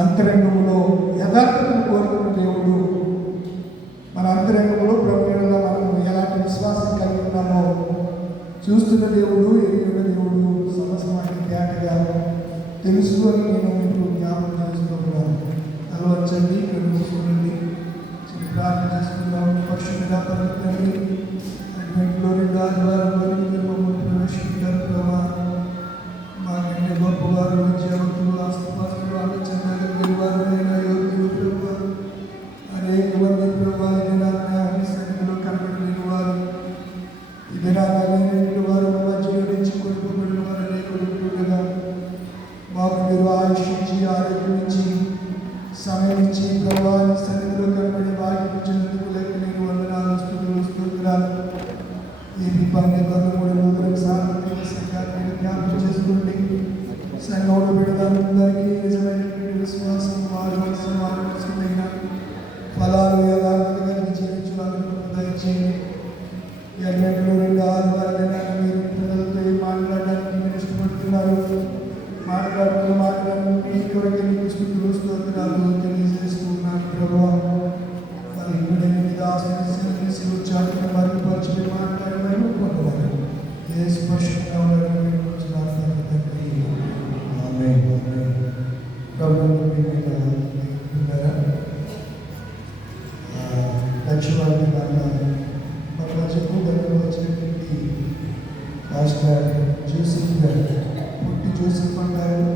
అంతరంగంలో యథార్థతను కోరుకున్న దేవుడు మన అంతరంగంలో ప్రభువులో మనం ఎలాంటి విశ్వాసం కలిగి ఉన్నామో చూస్తున్న దేవుడు, ఎరిగిన దేవుడు సమస్తమైన తేటగా తెలుసుకొని నేను మీకు జ్ఞాపకం చేసుకుంటున్నాను. అలవచ్చండి, ఇక్కడ చూసుకోండి, ప్రార్థన చేసుకుందాం. పరిశుద్ధ పవిత్రండి అడ్వెంట్లో ప్రవేశించారు ప్రభావ. మాకంటే గొప్పవారు, విద్యావంతులు, ఆస్తుపాస్తులు, ఆలోచన వారు యోగ్యులు ప్రభావ. అనేక మంది ప్రభావ సన్నిధిలో కనబడలేని వారు, ఇది రాలేని వారు మధ్యలో నుంచి కొనుక్కోబడిన వారు అనేకులుగా మాకు మీరు ఆయుషించి ఆరోగ్యం ఇచ్చి సమయం ఇచ్చి ప్రభావాన్ని సన్నిధిలో కనబడి వాటి ఇచ్చినందుకు లెక్కలేని వందనాలు, స్తుతులు, స్తోత్రాలు. ఈ దీపాన్ని 13 సార్వత్రిక సంఘాన్ని జ్ఞాపకం చేసుకోండి. సంఘంలో బిడ్డలందరికీ నిజమైనటువంటి విశ్వాసం, వారసమైన ఫలాలు యథార్థత కలిగి జీవించడానికి దయచేయండి. ఎన్నట్లో 2 ఆదివారాలైనా మీరు పిల్లలతో మాట్లాడడానికి మీరు ఇష్టపడుతున్నారు. మాట్లాడుతూ మీ కొరకు మీకు స్తుతులు, స్తోత్రాలు తెలియజేసుకున్నాను ప్రభావ. మరి ఇక్కడ మీద ఆశ్రయించి వచ్చాక మరుగుపరిచి మాట్లాడమని పొందవాలి. ఏ స్పష్టంగా ఉండాలని దక్షిణాది మన మధ్యకు దగ్గర వచ్చినటువంటి మాస్టర్ జోసెఫ్ గారు, పుట్టి జోసెఫ్ గారు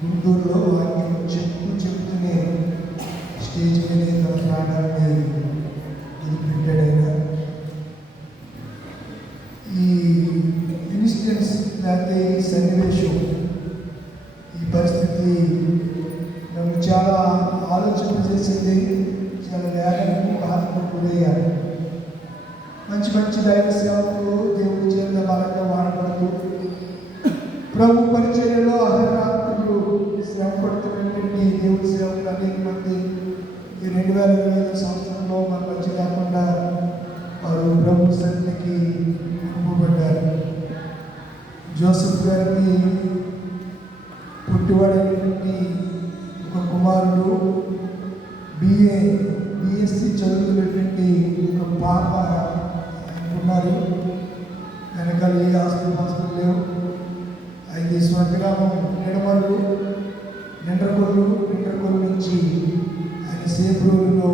గుంటూరులో వాక్యం చెప్తూనే స్టేజ్ మీద తన ప్రాణాన్ని వదిలిపెట్టాడైనా. ఈ ఇన్సిడెంట్స్ లేకపోతే ఈ సన్నివేశం, ఈ పరిస్థితి నన్ను చాలా ఆలోచన చేసింది. చాలా వేగానికి బాధకు గురయ్యారు. మంచి దైవ సేవకులు దేవుడి చేత బలంగా వాడబడుతూ ప్రభు పరిచర్యలో అహరాత్రులు శ్రమ పడుతున్నటువంటి దేవుడి సేవకులు అనేక మంది ఈ 2025 సంవత్సరంలో మన మధ్య కాకుండా వారు ప్రభు సన్నిధికి పంపబడ్డారు. జోసెఫ్ గారికి పుట్టివాడైనటువంటి ఒక కుమారుడు, బిఎస్సి చదువుతున్నటువంటి ఒక పాప ఉన్నారు. వెనకాల ఏ ఆస్తులు లేవు. అయితే స్వర్గరామం నిండ్రకొల్లు నుంచి ఆయన సేపులో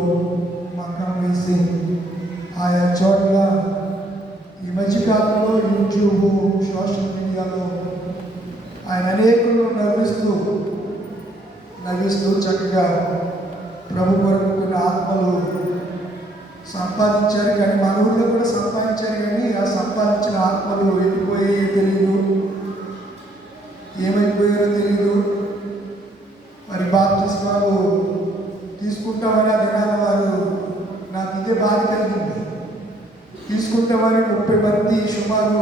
మకాం వేసి ఆయా చోట్ల ఈ మధ్యకాలంలో యూట్యూబ్, సోషల్ మీడియాలో ఆయన అనేకులు నవ్విస్తూ చక్కగా ప్రభు కొరకు కొన్ని ఆత్మలు సంపాదించారు. కానీ మన ఊళ్ళో కూడా సంపాదించారు. కానీ ఆ సంపాదించిన ఆత్మలు వెళ్ళిపోయే తెలియదు, ఏమైపోయారో తెలియదు. మరి బాప్తిస్మాలు తీసుకుంటామని ఆ దినాల వారు, నాకు ఇదే బాధ కలిగింది. తీసుకుంటామని 30 మంది సుమారు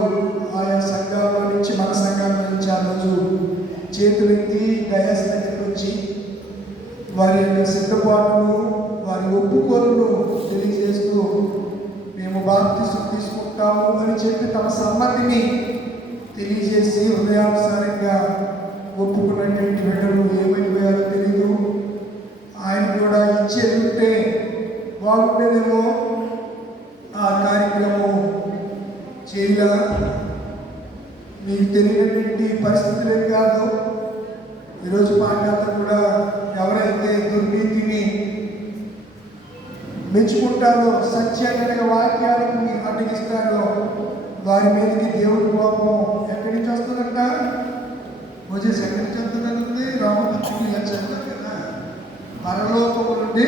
ఆయా సంఘాల నుంచి, మన సంఘాల నుంచి ఆ రోజు చేతులెత్తి డయాస్ దగ్గరికి వచ్చి వారి యొక్క సిద్ధపాటును, వారి ఒప్పుకోలను తెలియజేస్తూ మేము బాప్తిసం తీసుకుంటాము అని చెప్పి తమ సమ్మతిని తెలియజేసి హృదయానుసారంగా ఒప్పుకున్నటువంటి బిడ్డలు ఏమైపోయారో తెలీదు. ఆయన కూడా ఇచ్చేది ఉంటే బాగుండేదేమో, ఆ కార్యక్రమం చేయగల మీకు తెలియనటువంటి పరిస్థితులే కాదు. ఈరోజు పాఠాలతో కూడా ఎవరైతే దుర్నీతిని మెచ్చుకుంటారో, సత్యాన్ని వాక్యానికి అడ్డగిస్తారో వారి మీదకి దేవుడి కోపం ఎక్కడి నుంచి వస్తుందంట? మోసేస్ ఎక్కడి నుంచి వస్తుందంటుంది? రామకృష్ణుడు చదువుతారు కదా, పరలోకము నుండి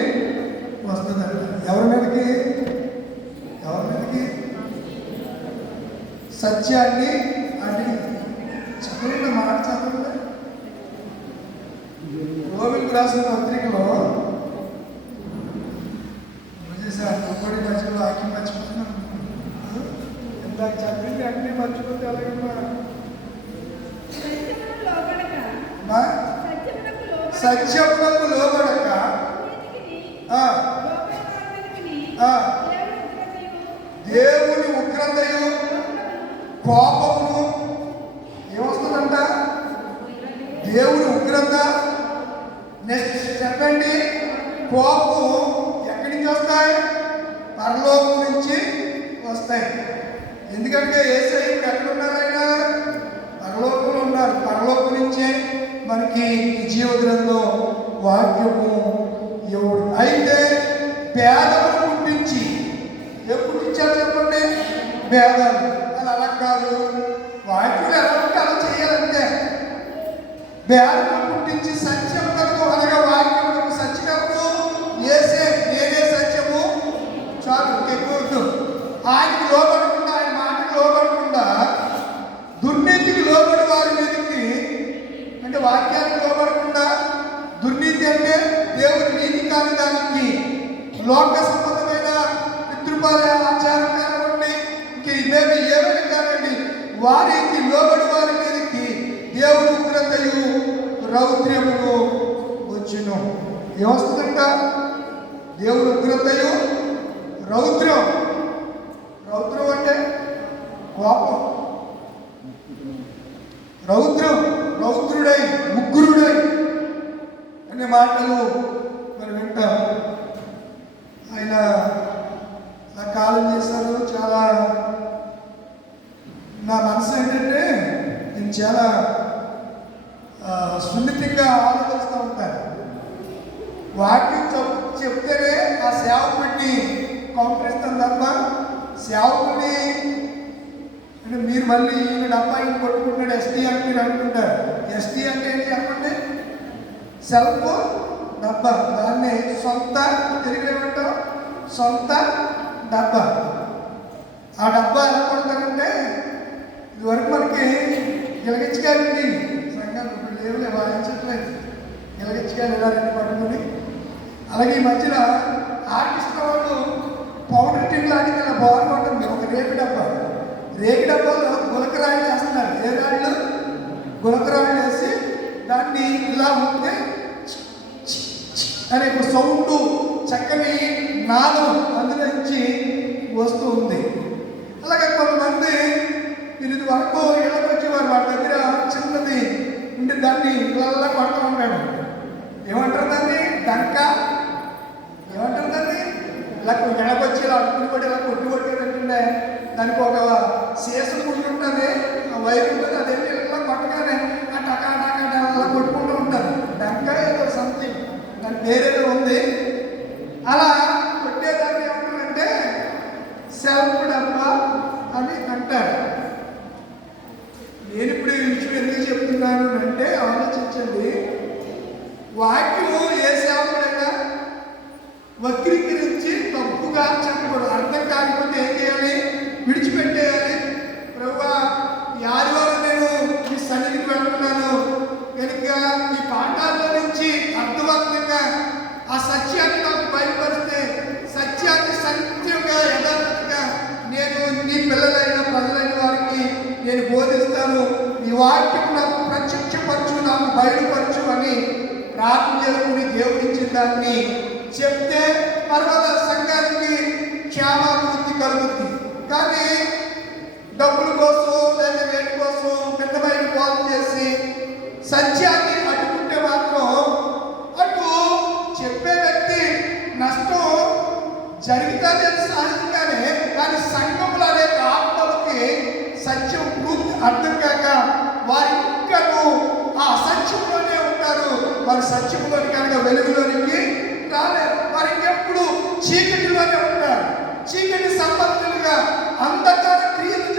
వస్తుందంట. ఎవరి మీదకి? సత్యాన్ని అడిగి చదివిన మాట చదవండి. రోమిలకు రాసిన పత్రికలో ఒక్కడి మధ్యలో ఆకి మర్చిపోతున్నాను. ఇందాక చదివింది అన్ని మర్చిపోతే అలాగమ్మా. సత్యమునకు లోబడక దేవుని ఉగ్రతయు కోపమును ఏమొస్తుందంట? దేవుని ఉగ్రత ఏంటి? కోపం ఎక్కడి నుంచి వస్తాయి? పరలోకం నుంచి వస్తాయి. ఎందుకంటే యేసయ్య ఇప్పుడు ఎక్కడ ఉన్నారు? ఆయన పరలోకంలో ఉన్నారు. పరలోకం నుంచే మనకి ఈ జీవ గ్రంథం వాక్యము ఎవడు అయితే భేదములు పుట్టించి ఎప్పుడు ఇచ్చారు చెప్పండి? భేదాలు. అది అలా కాదు, వాక్యం ఎలా ఉంటే అలా చేయాలంటే భేదములు పుట్టించి సత్యములకు అనగా వాక్యములకు సత్యములకు ఏసే నేనే సత్యము చాలు ఇంకెక్కువ ఆయనకి లోబడకుండా, ఆయన మాటకి లోబడకుండా దుర్నీతికి లోబడి వారి మీదకి, అంటే వాక్యానికి లోబడకుండా, దుర్నీతి అంటే దేవుడి నీతి కాని దానికి, లోక సంబంధమైన పితృపాల ఆచారం కానివ్వండి, ఇంక ఇవేమి ఏమైనా కానివ్వండి, వారికి లోబడి వారి మీదకి దేవుడు ఉగ్రతయు రౌద్రమును వచ్చును. ఏమొస్తుందంట? దేవుడు ఉగ్రతయు రౌద్రం. రౌద్రం అంటే కోపం. రౌద్రం, రౌద్రుడై, ఉగ్రుడై అనే మాటలు మనం వింటాం. ఆయన నా కాలం చేశారు. చాలా నా మనసు ఏంటంటే నేను చాలా సున్నితంగా ఆలోచిస్తూ ఉంటాను. వాక్యం చెప్తేనే ఆ సేవకుడిని కౌంటరిస్తాను తప్ప సేవకుడిని అంటే మీరు మళ్ళీ ఈయన డబ్బా ఈయన కొట్టుకుంటున్నాడు ఎస్టీ అంటే మీరు అనుకుంటారు. ఎస్టీ అంటే ఏంటి చెప్పండి? సెల్ఫ్ డబ్బా. దాన్ని సొంత తెలుగులో ఏమంటాం? సొంత డబ్బా. ఆ డబ్బా ఎలా కొడతారంటే ఇదివరకు మనకి గిలగించగాలండి సంఘాలు, ఇప్పుడు లేవులే వాయించట్లేదు. గిలగించగాలి ఇలా రెండు పట్టుకుని, అలాగే ఈ మధ్యన ఆర్టిస్ట్ వాళ్ళు పౌడర్ టిన్ లాంటిది ఇలా బాగుంటుంది. ఒక రేపు డబ్బా, రేగి డబ్బాలో గులకరాయిలు వేస్తున్నారు. ఏ రాళ్ళు? గులకరాయిలు వేసి దాన్ని ఇలా ఉంటే అనే ఒక సౌండ్, చక్కని నాదం అందులో నుంచి వస్తూ ఉంది. అలాగే కొంతమంది మీరు ఇది వరకు ఇళ్ళకి వచ్చేవారు, వాటి దగ్గర చిన్నది ఉంటే దాన్ని ఇలా కొడుతూ ఉంటాడు. ఏమంటారు దాన్ని? డంక. ఏమంటారు దాన్ని? ఇలా ఎడకొచ్చి ఇలా అడుగుని కూడా ఇలా కొట్టుకుంటే దానికి ఒక శేషం గుడి ఉంటుంది, ఆ వైపు ఉంటుంది. అదేంటి ఇలా కొట్టగానే ఆ టకా టకా అలా కొట్టుకుంటూ ఉంటారు. డంక ఏదో సంథింగ్, దాని పేరేదో ఉంది. అలా కొట్టేదాన్ని ఏమంటారంటే సెల్ఫ్ డబ్బా అని అంటారు. నేను ఇప్పుడు ఈ విషయం ఎందుకు చెప్తున్నాను అంటే ఆలోచించండి. వాక్యము ఏ సేవకుడైనా వక్రీకరించి తప్పుగా చెప్పకూడదు. అర్థం కాకపోతే ఏం చేయాలి? విడిచిపెట్టేయాలి. ప్రభువా, ఈ ఆదివారం నేను ఈ సన్నిధికి వెళ్తున్నాను కనుక ఈ పాఠాల్లో నుంచి అర్థవంతంగా ఆ సత్యాన్ని నాకు బయలుపరిస్తే, సత్యాన్ని సత్యంగా యథార్థంగా నేను నీ పిల్లలైన ప్రజలైన వారికి నేను బోధిస్తాను. ఈ వాక్యం నాకు ప్రత్యక్షపరచు, నాకు బయలుపరచు అని ప్రార్థన చేసుకుని దేవుడిచ్చిన దాన్ని చెప్తే పర్వత సంఘానికి క్షేమాభివృద్ధి కలుగుతుంది. కానీ డబ్బుల కోసం లేదా వేటి కోసం భిన్నమైన పాలు చేసి సత్యాన్ని అడ్డుకుంటే మాత్రం అటు చెప్పే వ్యక్తి నష్టం జరుగుతుంది సహజంగానే. కానీ సంఘములు అనే ఆత్మలకి సత్యం పూర్తి అర్థం కాక వారి ఇంకను ఆ అసత్యంలోనే ఉంటారు. వారి సత్యంలోని కనుక వెలుగులోనికి రాలేరు. వారి ఇంకెప్పుడు చీకటిలోనే ఉంటారు. చీకటి సంబంధులుగా అంధకార క్రియలు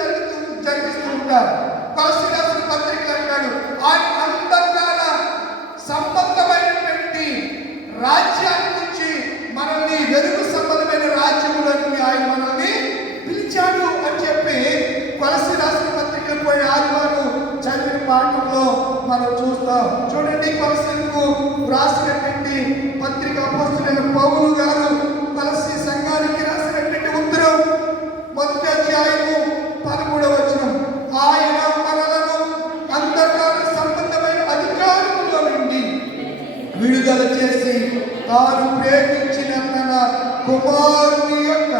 జరిగిస్తూ ఉంటారు. కొలస్సీ రాసిన పత్రికలు అంటాడు, ఆయన అంధకార సంబంధమైనటువంటి రాజ్యాన్ని నుంచి మనల్ని వెలుగు సంబంధమైన రాజ్యములోకి ఆయన మనల్ని పిలిచాడు అని చెప్పి కొలస్సీ రాసిన పత్రికలు పోయి ఆదివారం చదివిన పాఠంలో మనం చూస్తాం. చూడండి, కొలస్సీలకు రాసినటువంటి పత్రిక అపోస్తలుడైన పౌలు గారు కొలస్సీ సంఘానికి రాసినటువంటి ఉత్తరం 1వ అధ్యాయము 13వ వచనం. ఆయన మనలను అంధకార సంబంధమైన అధికారములో నుండి విడుదల చేసి తాను ప్రేమించిన తన కుమారుని యొక్క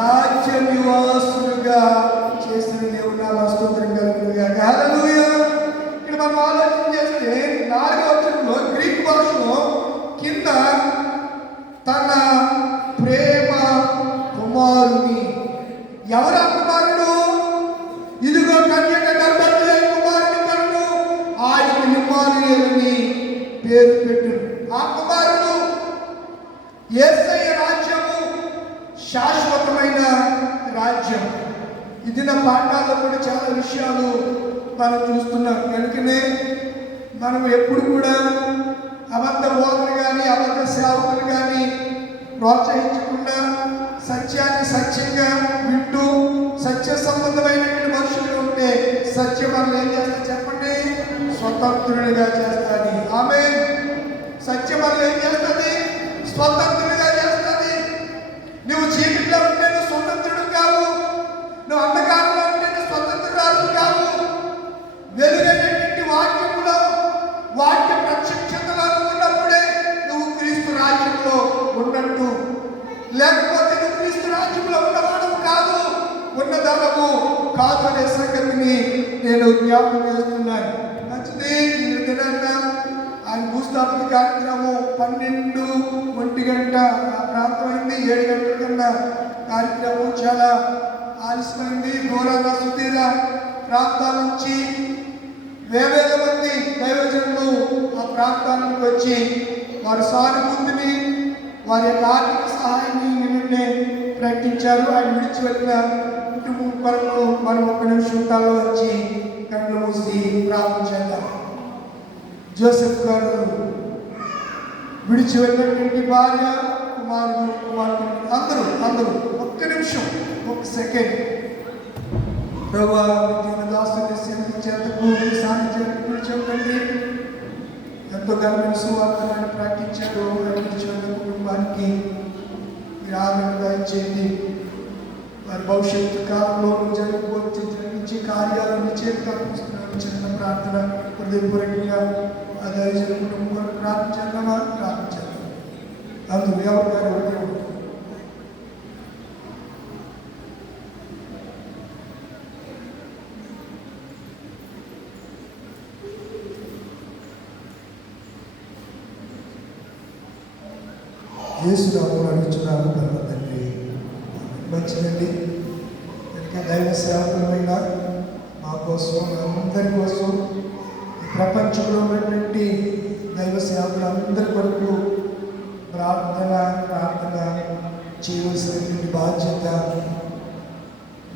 రాజ్య నివాసులుగా చేసిన దేవుడు స్తోత్రం కలుగునుగా. హల్లెలూయా. ఇక్కడ మనం ఆలోచన చేస్తే 4వ వచనంలో గ్రీక్ భాషలో కింద పేరు పెట్టు. ఆ కుమారుడు యేసయ్య రాజ్యము శాశ్వతమైన రాజ్యం. ఇది నా పాఠాల్లో కూడా చాలా విషయాలు మనం చూస్తున్నాం. కనుకనే మనం ఎప్పుడు కూడా అబద్ధ బోధలు కానీ అబద్ధ సేవకులు కానీ ప్రోత్సహించకుండా సత్యాన్ని సత్యంగా వింటూ సత్య సంబంధమైనటువంటి మనుషులు ఉంటే సత్యం మనం ఏం చేస్తా చెప్పండి? స్వతంత్రునిగా చేస్తుంది. ఆమె సత్యం మనం ఏం చేస్తుంది? స్వతంత్రునిగా చేస్తుంది. నువ్వు చీకట్లో ఉంటే నువ్వు స్వతంత్రుడు కావు, నువ్వు అంధకారంలో ఉంటే నువ్వు స్వతంత్రురాలు కావు. వెలుగైనటువంటి వాక్యంలో వాక్య ప్రత్యక్షతలో ఉన్నప్పుడే నువ్వు క్రీస్తు రాజ్యంలో ఉన్నట్టు. లేకపోతే నువ్వు క్రీస్తు రాజ్యంలో ఉన్నవాడు కాదు, ఉన్నదానము కాదు అనే సంగతిని నేను జ్ఞాపకం చేస్తున్నాను. మంచిది. ఈ దినాన్న ఆయన భూస్థాపన కార్యక్రమం 12 గంట ఆ ప్రాంతం అయింది. 7 గంటల కన్నా కార్యక్రమం చాలా ఆలస్యమైంది. దూరాల సుదీర ప్రాంతాల నుంచి వేవేల మంది దైవజనులు ఆ ప్రాంతానికి వచ్చి వారి సానుభూతిని వారి యొక్క ఆర్థిక సహాయాన్ని నిన్నే ప్రకటించారు. ఆయన విడిచి వెళ్ళిన కుటుంబం కొరకు మనం 1 నిమిషం తాలో వచ్చి కళ్ళు మూసి ప్రార్థన చేద్దాం. జోసెఫ్ గారు విడిచి వెళ్ళినటువంటి భార్య, కుమారుడు అందరూ 1 నిమిషం 1 సెకండ్ ప్రభువా దాసుని సేవించేందుకు సాధించేందుకు పిలిచేటండి. ఎంతో ఘనమైన సువార్తను ప్రకటించారు. కుటుంబానికి మీరు ఆదరణ దయచేయండి. వారి భవిష్యత్తు కాలంలో జరిగించే కార్యాలను చేతికి అర్పిస్తున్నాను. చిన్న ప్రార్థన హృదయపూర్వకంగా ఆ దయచేసిన కుటుంబం ప్రార్థించామా? ప్రార్థించాము. అందులో ఎవరు గారు యేసునామములో అడుగుచున్నాము పరమ తండ్రి. మంచిదండి. కనుక దైవ సేవకులమైన మా కోసం, అందరి కోసం, ఈ ప్రపంచంలో ఉన్నటువంటి దైవ సేవకులందరి కొరకు ప్రార్థన చేయవలసినటువంటి బాధ్యత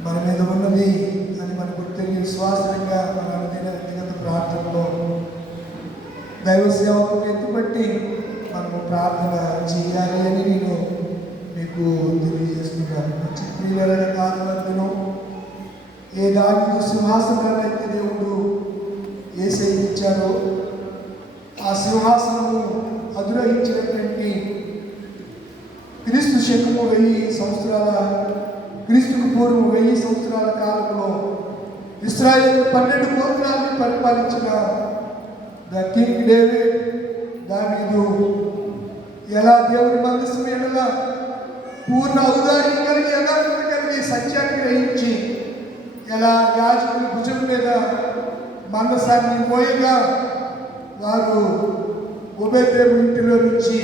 మన మీద ఉన్నది అని మనకు తెలియ విశ్వాసంగా మన అనుదిన వ్యక్తిగత ప్రార్థనలో దైవ సేవకులు ఎత్తుపట్టి మనము ప్రార్థన చేయాలి అని నేను మీకు తెలియజేస్తున్నాను. మంచి ప్రియులైన కారణం ఏ దానికి సింహాసనాన్ని అయితే దేవుడు యేసయ్యకి ఇచ్చారో ఆ సింహాసనము అధిరోహించినటువంటి క్రీస్తు శకము 1000 సంవత్సరాల క్రీస్తుకు పూర్వం 1000 సంవత్సరాల కాలంలో ఇశ్రాయేలు 12 గోత్రాలను పరిపాలించిన ద కింగ్ డేవిడ్ దావీదు ఎలా దేవుని మందస్సును ఎడల పూర్ణ ఔదార్యం కలిగి యథార్థత కలిగి సత్యాన్ని గ్రహించి ఎలా యాజకుల భుజం మీద మందసాన్ని మోయగా వారు ఒబేదేము ఇంటిలో నుంచి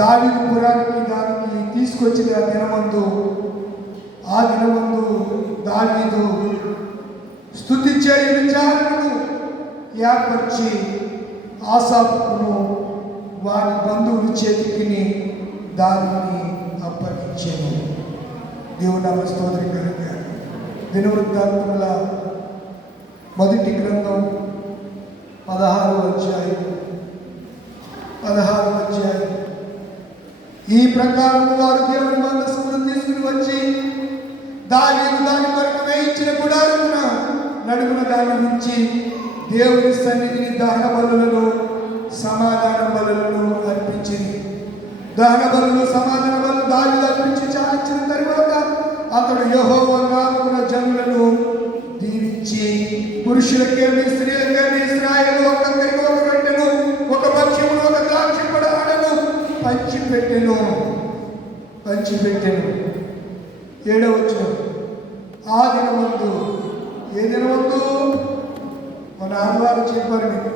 దావీదు పురానికి దానికి తీసుకొచ్చిన దినమందు ఆ దినమందు దావీదు స్తుతించే విచారణను ఏర్పరిచి ఆసాపును వారి బంధువుల చేతికి దానిని అప్పగించాను. దేవుడు నామ స్తోత్రం కనుక దినవృత్తాంతముల 1 గ్రంథం 16వ అధ్యాయం ఈ ప్రకారం వారు దేవుని మందస్సును తీసుకుని వచ్చి దావీదు దాని కొరకు వేయించిన గుడారమున నడుమున దాని నుంచి దేవుని సన్నిధిని దహన బలులను సమాధాన బలులను అర్పించింది. దహన బలులు సమాధాన బలు దావీదు అర్పించి చాలించిన తరువాత అతడు యెహోవా నామమున జనులను దీవించి పురుషులకేమి స్త్రీలకేమి ఇశ్రాయేలు ఒక్కొక్కరికి ఒక రొట్టెను ఒక భక్ష్యమును ఒక ద్రాక్షపడ ఆడను పంచిపెట్టెను. 7వ వచనం ఆ దినమందు ఏ దినమందు మన ఆదివారం చెప్పారు మీకు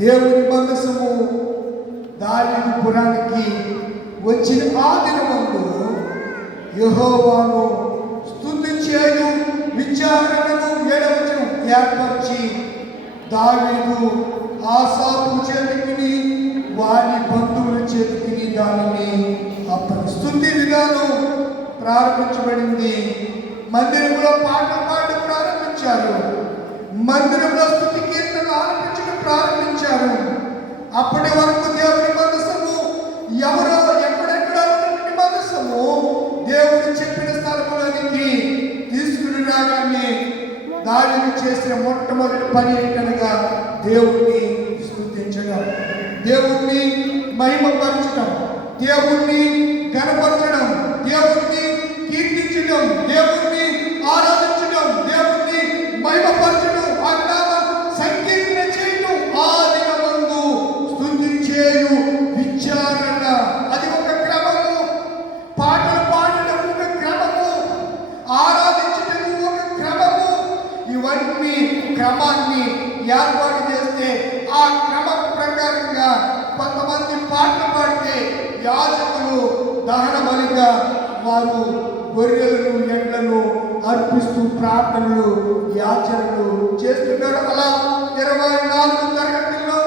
దేవుని మందసము దావీదు పురానికి వచ్చిన ఆ దినమందు యెహోవాను స్తుతించేయు విచారణను 7వ వచనం ఏర్పరిచి దావీదు ఆసాపు చేతికి వారి బంధువుల చేతికి దానిని స్తుతి విధానం ప్రారంభించబడింది. మందిరంలో పాటలు పాడడం ప్రారంభించారు. మందిరంలో స్తుతి కీర్తనలు ఆలపించడం ప్రారంభించారు. అప్పటి వరకు దేవుని మనసము ఎవరో ఎక్కడెక్కడ ఉన్నటువంటి మనసము దేవుడు చెప్పిన స్థలంలోనికి తీసుకుని రాగానే దానిని చేసిన మొట్టమొదటి పని ఏంటనగా దేవుణ్ణి స్తుతించడం, దేవుణ్ణి మహిమపరచడం, దేవుణ్ణి ఘనపరచడం, దేవుణ్ణి కీర్తించడం, దేవుణ్ణి ఆరాధించడం, దేవుణ్ణి మహిమపరచడం, సంకీర్తన చేయడం. ఆ దినమందు స్తుతించేయు విచారణ, అది ఒక క్రమము. పాటలు పాడడం ఒక క్రమము, ఆరాధించడం ఒక క్రమము. ఇవన్నీ క్రమాన్ని ఏర్పాటు చేస్తే ఆ క్రమం ప్రకారంగా కొంతమంది పాటలు పాడితే యాజకులు దహన బలిగా వారు గొర్రెలను ఎడ్లను అర్పిస్తూ ప్రార్థనలు యాచనలు చేస్తున్నారు. అలా 24 తరగతుల్లో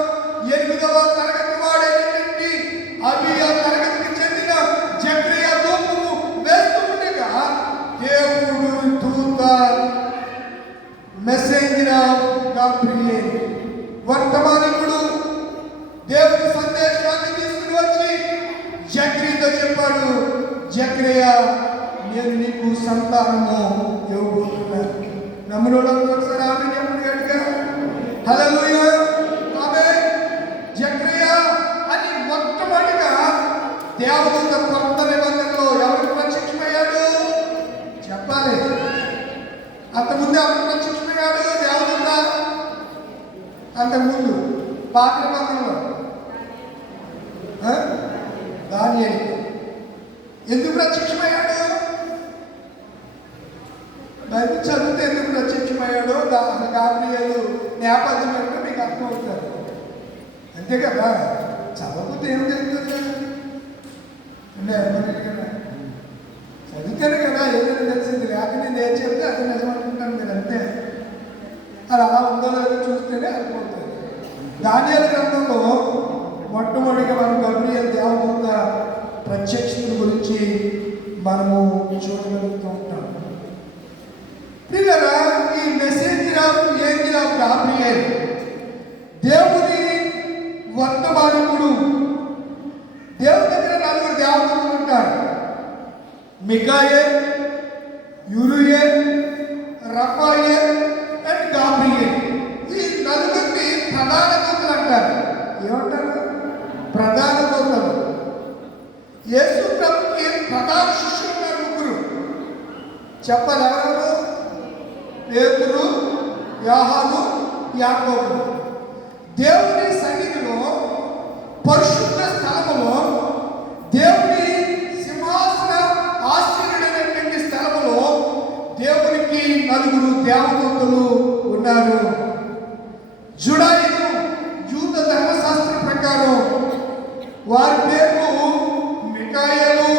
8వ తరగతి వాడైనటువంటి అబియా తరగతికి చెందిన జకరియా ధూపము వేస్తూ ఉండగా దేవుడు దూత మెసెంజర్ ఆఫ్ గాబ్రియల్ వర్తమానికుడు దేవుని సందేశాన్ని తీసుకుని వచ్చి జకరియాతో చెప్పాడు, జకరియా నేను నీకు సంతానము ఇవ్వబోతున్నాను. నమ్మునోళ్ళందరూ ఒకసారి ఆమేన్ చెప్పండి గట్టిగా. హల్లెలూయా ఆమేన్. జకరియా అని మొట్టమొదటిగా దేవుడు కొత్త నిబంధనలో ఎవరికి ప్రత్యక్షమయ్యాడు చెప్పాలి. అంతకుముందు ఎవరికి ప్రత్యక్షమయ్యాడు దేవుడు? అంతకుముందు పాత నిబంధనలో దానియేలు. ఎందుకు ప్రత్యక్షమయ్యాడు? బైబిల్ చదివితే ఎందుకు ప్రత్యక్షమయ్యాడో గాబ్రియలు నేపథ్యం ఏంటో మీకు అర్థమవుతారు. అంతే కదా, చదవకపోతే ఏం తెలుస్తుంది? చదివితేనే కదా ఏదైనా తెలిసింది. లేక నేను ఏం చెప్తే అది నిజమనుకుంటాను కదా, అంతే. అది అలా ఉందో లేదో చూస్తేనే అర్థమవుతుంది. దానియేలు గ్రంథంలో మొట్టమొదటిగా మనం గాబ్రియలు దేవదూత ప్రత్యక్షత గురించి మనము చూడగలుగుతూ ఉంటాం. పిల్లరా, ఈ messenger of Angel of Gabriel దేవుని వర్తమానకుడు. దేవుని దగ్గర 4 దేవతలు ఉంటారు: మికాయేల్, యూరియల్, రఫాయేల్ అండ్ గాబ్రియల్. ఈ 4 ప్రధాన దూతలు అంటారు. ఏమంటారు? ప్రధాన దూతలు. యేసు ప్రభుకి ప్రధాన శిష్యులు ఉన్నారు 3. చెప్పాలి ఎవరు? పేతురు, యోహాను, యాకోబు. దేవుని సన్నిధిలో పరిశుద్ధ స్థలములో దేవుని సింహాసన ఆశీనుడైనటువంటి స్థలములో దేవునికి 4 దేవదూతలు ఉన్నారు. జుడాయిజం యూద ధర్మశాస్త్రం ప్రకారం వారి పేరు మికాయేలు,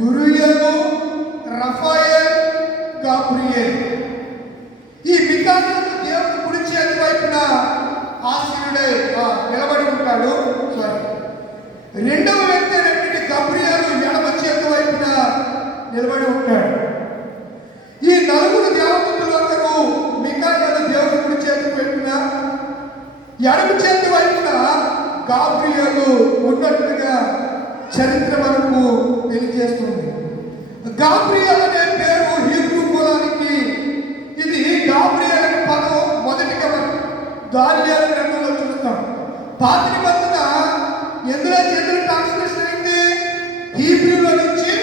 యూరియలు, రఫాయేల్, గాబ్రియల్. ఈ మికాయేలు దేవుని కుడి చేతి వైపున ఆశీనుడై నిలబడి ఉంటాడు. రెండవ వ్యక్తి అయినటువంటి గాబ్రియలు ఎడమ చేతి వైపున నిలబడి ఉంటాడు. ఈ 4 దేవదూతలందరూ మికాయేలు దేవుని కుడి చేతి వైపున, ఎడమ చేతి వైపున గాబ్రియలు ఉన్నట్టుగా చరిత్ర మనకు తెలియజేస్తుంది. గాబ్రియల్ అనే పేరు హీబ్రూ మూలానికి ఇది గాబ్రియల్ అనే పదం మొదటిగా దానియేలు గ్రంథంలో చూస్తాం. పాత నిబంధన ఎందులో ట్రాన్స్లేషన్ అయింది? హీబ్రూలో నుంచి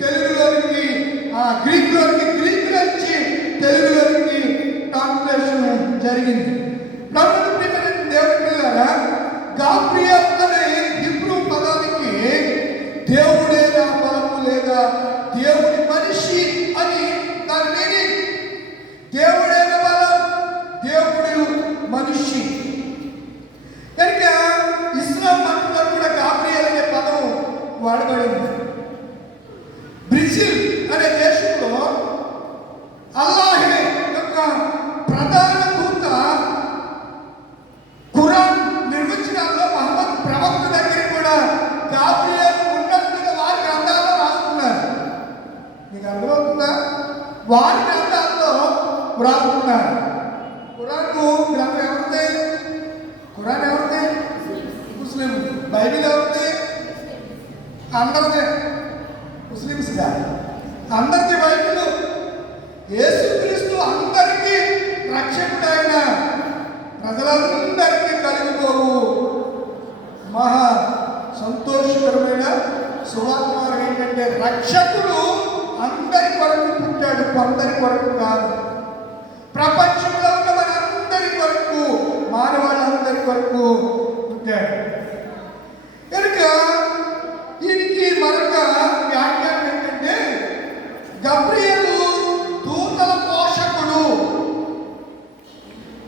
తెలుగులోనికి, గ్రీకులోనికి, గ్రీకులో నుంచి తెలుగులోనికి ట్రాన్స్లేషన్ జరిగింది. దేవుని పిల్లరా, గాబ్రియల్ అనే హీబ్రూ పదానికి దేవుడే నా బలము లేదా దేవుడి మనిషి అని దాని మీనింగ్. దేవుడే నా బలం, దేవుడు మనిషి. కనుక ఇస్లాం మతంలో కూడా గాబ్రియల్ అనే పదం వాడబడింది. బ్రెజిల్ అనే దేశంలో అల్లాహ్ యొక్క ప్రధాన దూత అందరిదే, ముస్లిమ్స్ కాదు, అందరిది బైబిల్. యేసుక్రీస్తు అందరికీ రక్షకుడైన ప్రజలందరికీ కలిగిపోవు మహా సంతోషకరమైన సువర్తమానం ఏంటంటే రక్షకుడు అందరి కొరకు పుట్టాడు, కొందరి కొరకు కాదు. ప్రపంచంలో ఉన్న మనందరి కొరకు, మానవాళ్ళందరి కొరకు పుట్టాడు. కనుక దీనికి మరొక వ్యాఖ్యానం ఏంటంటే గబ్రియేలు దూతల పోషకుడు,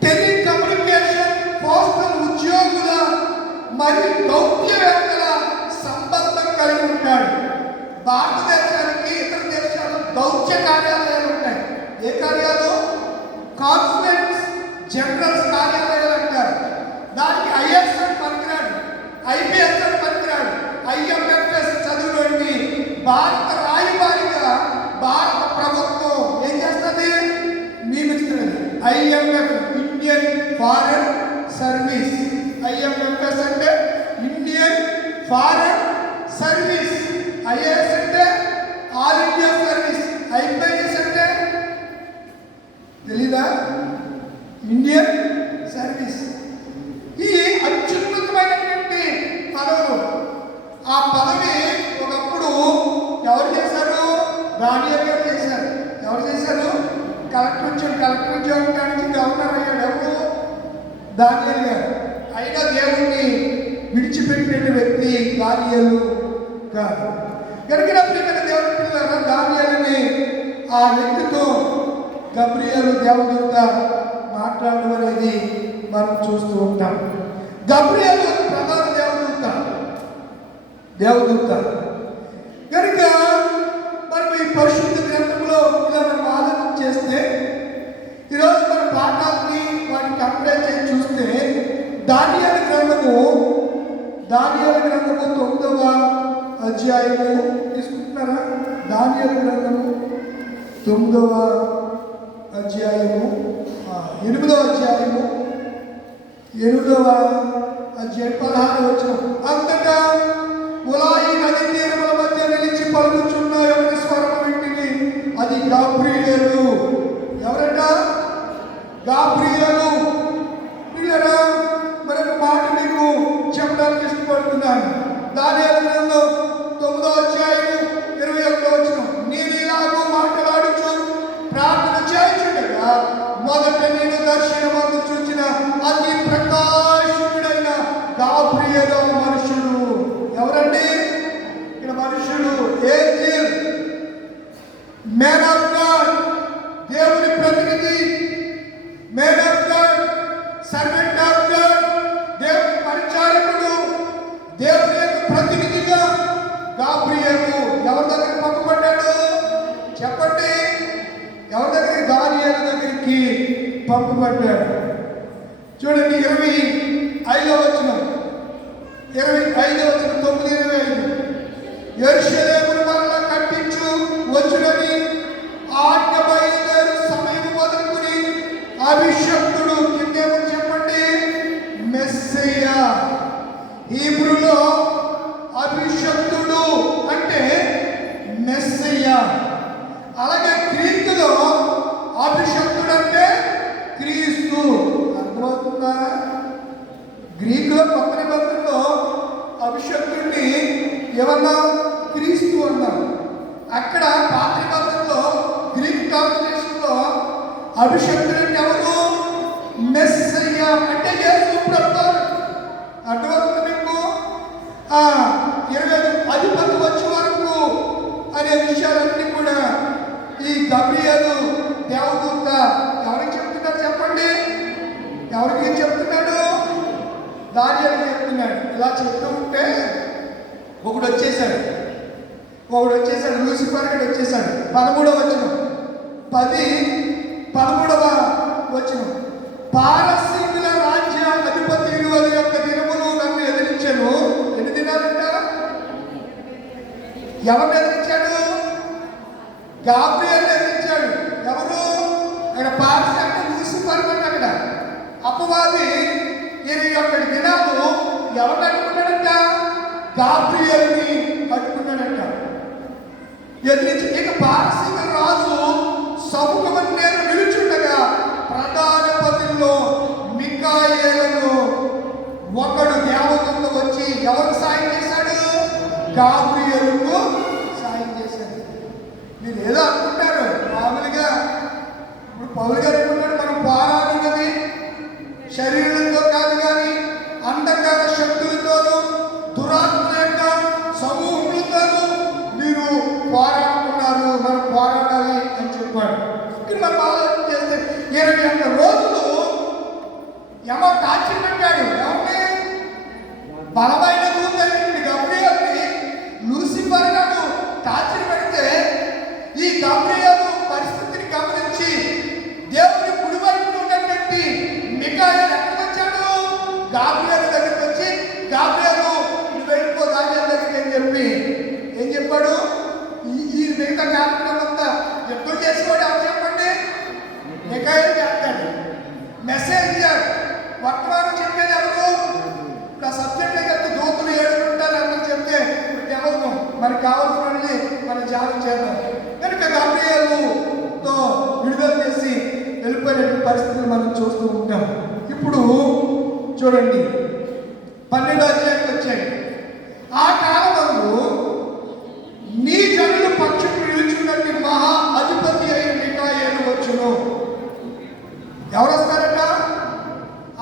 టెలికమ్యూనికేషన్ పోస్టల్ ఉద్యోగుల మరియు దౌత్యవేత్తల సంబంధం కలిగి ఉంటాడు. భారతదేశానికి ఇతర దేశాలు దౌత్య కార్యాలయాలు ఉంటాయి. ఏ కార్యాలు? కాన్సులేట్స్ జనరల్స్ కార్యాలయాలు అంటారు. దానికి ఐఎస్ అని పనికిరాడు, ఐపీఎస్ అని పనికిరాడు, ఐఎంఎఫ్ఎస్ చదువులోని భారత రాయబారిగా భారత ప్రభుత్వం ఏం చేస్తుంది? నియమిస్తున్నది. IMF Indian foreign service. IMFS అంటే ఇండియన్ ఫారెన్ సర్వీస్. ఐఏఎస్ అంటే ఆల్ ఇండియా సర్వీస్. ఐపీఎస్ అంటే తెలీదా? Indian service. ఈ అత్యున్నతమైనటువంటి పదవులు. ఆ పదవి ఒకప్పుడు ఎవరు చేశారు? దానియేలు గారు చేశారు. ఎవరు చేశారు? కలెక్టర్ ఉద్యోగం నుంచి గవర్నర్ అయ్యాడు. ఎవరు? దానియేలు గారు. అయినా దేవుణ్ణి విడిచిపెట్టిన వ్యక్తి దానియేలు కాదు. కనుక ప్రియమైన దేవుని పిల్లలారా, దానియేలుని ఆ వ్యక్తితో గబ్రియేలు దేవదూత మాట్లాడడం అనేది మనం చూస్తూ ఉంటాం. గబ్రియేలు ప్రధాన దేవదూత కనుక మనం ఈ పరిశుద్ధ గ్రంథంలో ఇలా మనం ఆలోచన చేస్తే, ఈరోజు మన పాఠాలని వాటిని కంపేర్ చేసి చూస్తే దానియేలు గ్రంథము 9వ అధ్యాయము తీసుకుంటున్నారా? దానియేలు గ్రంథము 9వ అధ్యాయము 8వ అధ్యాయము 8వ అధ్యాయం 16వ వచనం. అంతటా ఉలాయి నది తీరముల మధ్య నిలిచి పలుకుచున్న ఎవరి స్వరము వింటిని, అది గాబ్రియేలు. ఎవరట? గాబ్రియేలు. పిల్లరా, మరొక మాట మీకు చెప్పడానికి ఇష్టపడుతున్నాను. దానియేలు గ్రంథం 9వ అధ్యాయం 21వ వచనం. నేను ఇలాగూ మాట్లాడుచు ప్రార్థన చేయుచుండగా మొదట నేను దర్శనమందు చూచిన అతి ప్రకాశుడైన గాబ్రియేలు మనుషుడు. ఎవరండి? ఇక్కడ మనుషుడు, ఏంజెల్, మ్యాన్ ఆఫ్ గాడ్, దేవుని ప్రతినిధి, man of God, servant of God, దేవుని పరిచారకుడు, దేవుని యొక్క ప్రతినిధిగా గాబ్రియేలు ఎవరి దగ్గరికి పంపబడ్డాడు? చెప్పండి. ఎవరి దగ్గరికి? దానియేలు దగ్గరికి పంపబడ్డాడు. చూడండి 25వ వచనం. 9:25. యెరూషలేమును మరలా కట్టించు వచ్చునని ఆజ్ఞ బయలుదేరు సమయం మొదలుకొని అభిషక్తుడు, కిందేమో చెప్పండి, మెస్సయ్యా. హీబ్రూలో అభిషక్తుడు అంటే మెస్సయ్యా. అలాగే గ్రీకులో అభిషక్తుడు అంటే క్రీస్తు. అర్థమవుతుందా? గ్రీకులో కొత్త నిబంధనలో అభిషక్తుడిని ఏమన్నా? క్రీస్తు అన్నారు. అక్కడ పాత నిబంధనలో గ్రీక్ కాంబినేషన్లో అభిషక్తుడు అంటే ఎవరు? మెస్సయ్యా అంటే యేసు ప్రభువు. అర్థమవుతుంది మీకు? 25 అధిపతి వచ్చే వరకు అనే విషయాలన్నీ కూడా ఈ గబ్రియేలు దేవదూత ఎవరికి చెప్తున్నాడు? చెప్పండి. ఎవరికి చెప్తున్నాడు? దానియేలుకి చెప్తున్నాడు. ఇలా చెప్తూ ఉంటే ఒకడు వచ్చేసాడు. లూసిఫర్ గడు వచ్చేసాడు. 13వ వచనం. 13వ వచనం. పారసీకుల రాజ్య అధిపతి 20 యొక్క దినములు నన్ను ఎదిరించాను. ఎన్ని దినాలంట? ఎవరిని ఎదిరించాడు? గాబ్రియేలు ఎదిరించాడు. ఎవరు? అక్కడ పారసీ అంటే లూసిఫర్ అంటే అక్కడ అపవాది 21 దినాలు ఎవరిని అడ్డుకున్నాడంట? గాబ్రియేలుని అడ్డుకున్నాడు. ఎదిరించి ఇక పారసీక రాజు సముఖమని నేను నిలుచుండగా ప్రధాన పదుల్లో మికాయేలును ఒకడు దేవదూత వచ్చి ఎవరు సాయం చేశాడు? గాబ్రియేలుకు సాయం చేశాడు. మీరు ఏదో అనుకుంటారు మామూలుగా. ఇప్పుడు పౌలు గారు ఏమన్నాడు? మనం పోరాడినది శరీరంతో కాదు కానీ అంధకార శక్తులతోనూ దురాత్మ యొక్క సమూహములతోనూ మీరు పోరాడుతున్నారు, మనం పోరాడాలి అని చెప్పాడు. ఇక్కడ మనం ఆలోచన చేస్తే 21 రోజులు ఏమో టార్చర్ పెట్టాడు. ఎవరిని? బలమైన దూతని గబ్రియేలుని లూసిఫర్ గారు టార్చర్ పెడితే ఈ గబ్రియేలు పరిస్థితిని గమనించి దేవుని కుడివైపు ఉన్నటువంటి మికాయేలు ఎక్కడికి వచ్చాడు? గాబ్రియేలు దగ్గరికి వచ్చి, గాబ్రియేలు నువ్వు వెళ్ళిపో దానియేలు దగ్గరికి అని చెప్పి ఏం చెప్పాడు? ఈ మిగతా కార్యక్రమం అంతా ఎప్పుడు చేసేవాడు ఎవరు చెప్పండి? మికాయేలు చేస్తాడు. మెసేజ్ వర్తమానం చెప్పేది ఎవరు? ఇప్పుడు ఆ సబ్జెక్ట్ అయితే దూతలు 7 ఉంటారు అందరూ చెప్తే ఎవరు మనకు కావాల్సినవి మనం ధ్యానం చేద్దాం. కనుక గబ్రియేలుతో విడుదల చేసి వెళ్ళిపోయిన పరిస్థితులు మనం చూస్తూ ఉంటాం. ఇప్పుడు చూడండి 12వ అధ్యాయానికి వచ్చాయి. ఆ కాలమందు నీ జనులు పక్షులు నిలుచున్నట్టు మహా అధిపతి అయిన మికాయేలు వచ్చును. ఎవరు వస్తారట?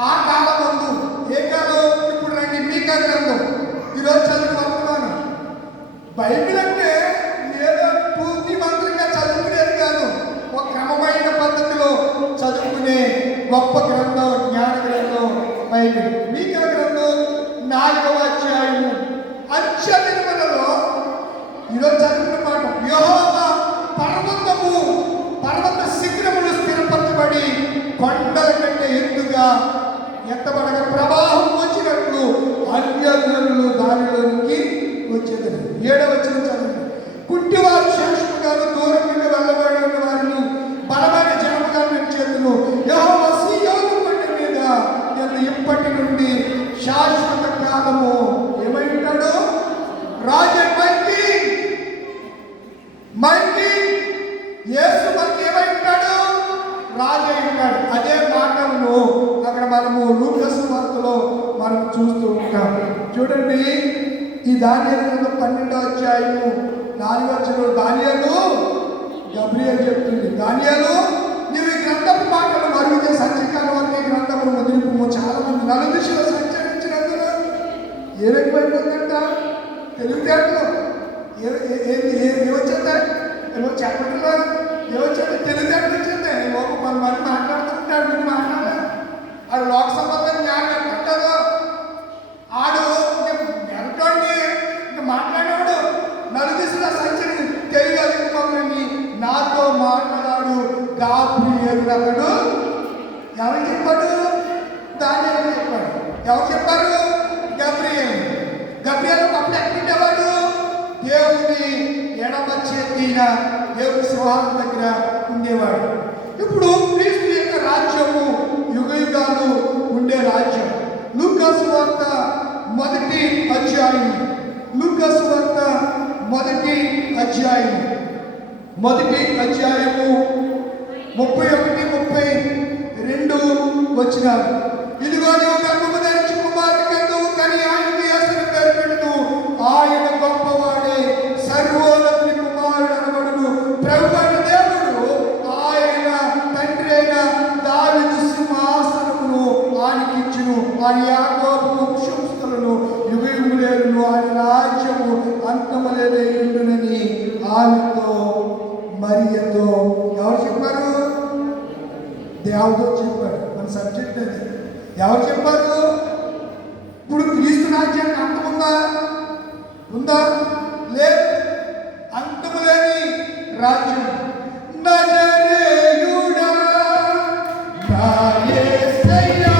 ఆ కాలమందు. ఏ కాలం? ఇప్పుడు రండి మీకా గ్రంథం ఈరోజు చదువుకుంటున్నాను. బైబిల్ అంటే ఏదో పూర్తి మంత్రంగా చదువుకునేది కాదు, ఒక క్రమమైన పద్ధతిలో చదువుకునే గొప్ప గ్రంథం, జ్ఞాన గ్రంథం బైబిల్. మీకా గ్రంథం 4వ అధ్యాయము అత్యధికమలో ఈరోజు చదువుకున్న మాట, యెహోవా పర్వత శిఖరములు స్థిరపరచబడి కొండల కంటే ఎత్తుగా ఎత్తబడగా ప్రవాహం వచ్చినట్లు అన్యజనులు దానిలోనికి వచ్చేది. 7వ వచనం చదువు. కుంటివారు శాశ్వతగాను దూరం నుండి వెళ్ళబడిన వారిని బలమైన జనముగా చేతులు యెహోవా సీయోను కొండ మీద ఇప్పటి నుండి శాశ్వత కాలము ఏమై ఉంటాడు? రాజు మైకి యేసు మనకి ఏమై ఉంటాడు? రాజు అయి ఉంటాడు. అదే మాటలను అక్కడ మనము లూకాసు వార్తలో మనం చూస్తూ ఉంటాం. చూడండి, ఈ దానియేలు గ్రంథం 12వ అధ్యాయము 4వ వచనంలో దానియేలు గబ్రియేలు చెప్తుంది, దానియేలు నీవు ఈ గ్రంథపు మాటలు మరుగుతే సంచికాల వరకు ఈ గ్రంథమును ముద్రింపు. చాలా మంది నలుదిశలో సంచరించినందున ఏమైపోయిందంట? తెలివితేటలు ఏమొచ్చేద్దా? ఏమో చెప్పట్లో ఏమొచ్చేది? తెలివితేటలు వచ్చేద్దా? ఒక 10 మంది మాట్లాడుతుంటాడు, మీరు మాట్లాడాలి. అది లోక సంబంధం జ్ఞానం ఎట్టుంటుందో ఆడు ఎంటోండి ఇంకా మాట్లాడేవాడు నలుదిశలో సంచరి తెలియగలిగిపోమని నాతో మాట్లాడాడు గాబ్రియేలు అతడు. ఎవరు చెప్పాడు? దానియేలు చెప్పాడు. ఎవరు చెప్పారు? గబ్రియేలు. గబ్రియేలు అప్పుడు ఎక్కడుండేవాడు? దేవుని ఎడమ చేతిన దేవుని సింహాసనం దగ్గర ఉండేవాడు. ఇప్పుడు క్రీస్తు యొక్క రాజ్యము యుగయుగాలు ఉండే రాజ్యం. లూకాసు వార్త 1వ అధ్యాయం, లూకాసు వార్త 1వ అధ్యాయం 31-32 వచనాలు. ఇదిగో నీవు గర్భము ధరించి కుమారుని కన్నువు కని ఆయనకి యేసుని పేరు పెట్టుదు. ఆయన గొప్పవాడే, సర్వోన్నతుని కుమారుడు అనబడును. ప్రభువైన దేవుడు ఆయన తండ్రి అయిన దావీదు సింహాసనమును ఆయనకి ఇచ్చును. ఆయన యాకోబు వంశస్థులను యుగయుగములేరును. ఆయన రాజ్యము అంతములేదే ఉండునని ఆమెతో మరియతో ఎవరు చెప్పారు? దేవుడు చెప్పాడు. మన సబ్జెక్ట్ అది. ఎవరు చెప్పారు? ఇప్పుడు క్రీస్తు రాజ్యానికి అంతముందా? ఉందా? లేదు. అంతము లేని రాజ్యం. నజరేయుడా నా యేసయ్యా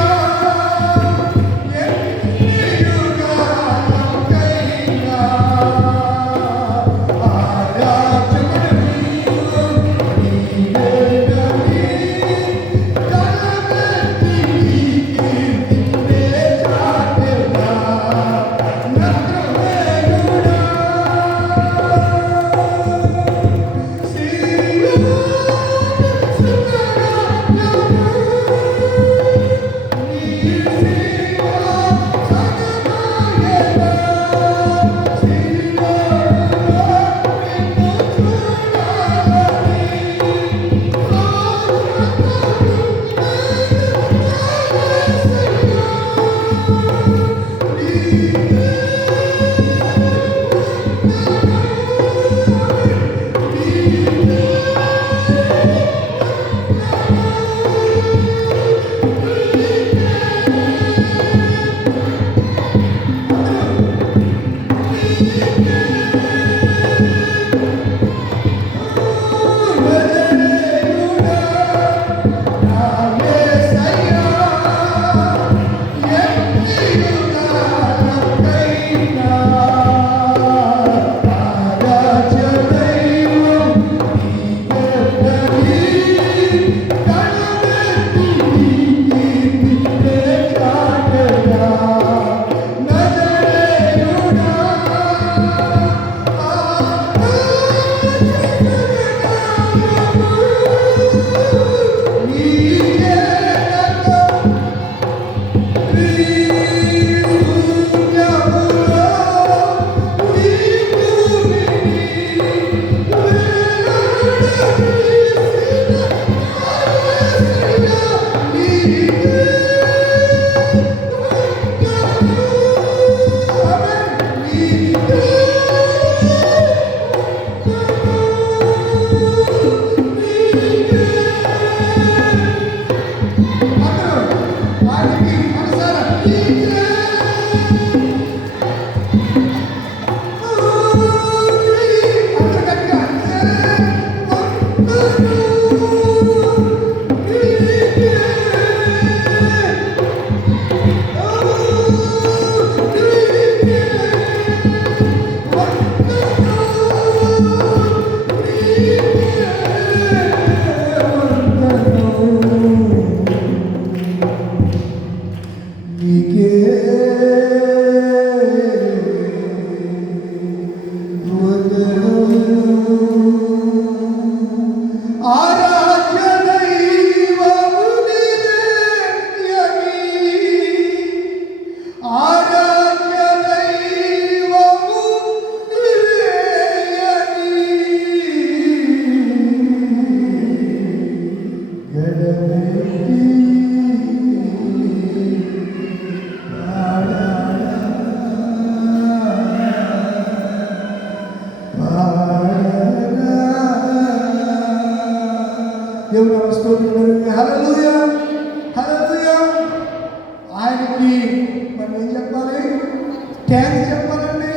థ్యాంక్స్ చెప్పాలండి,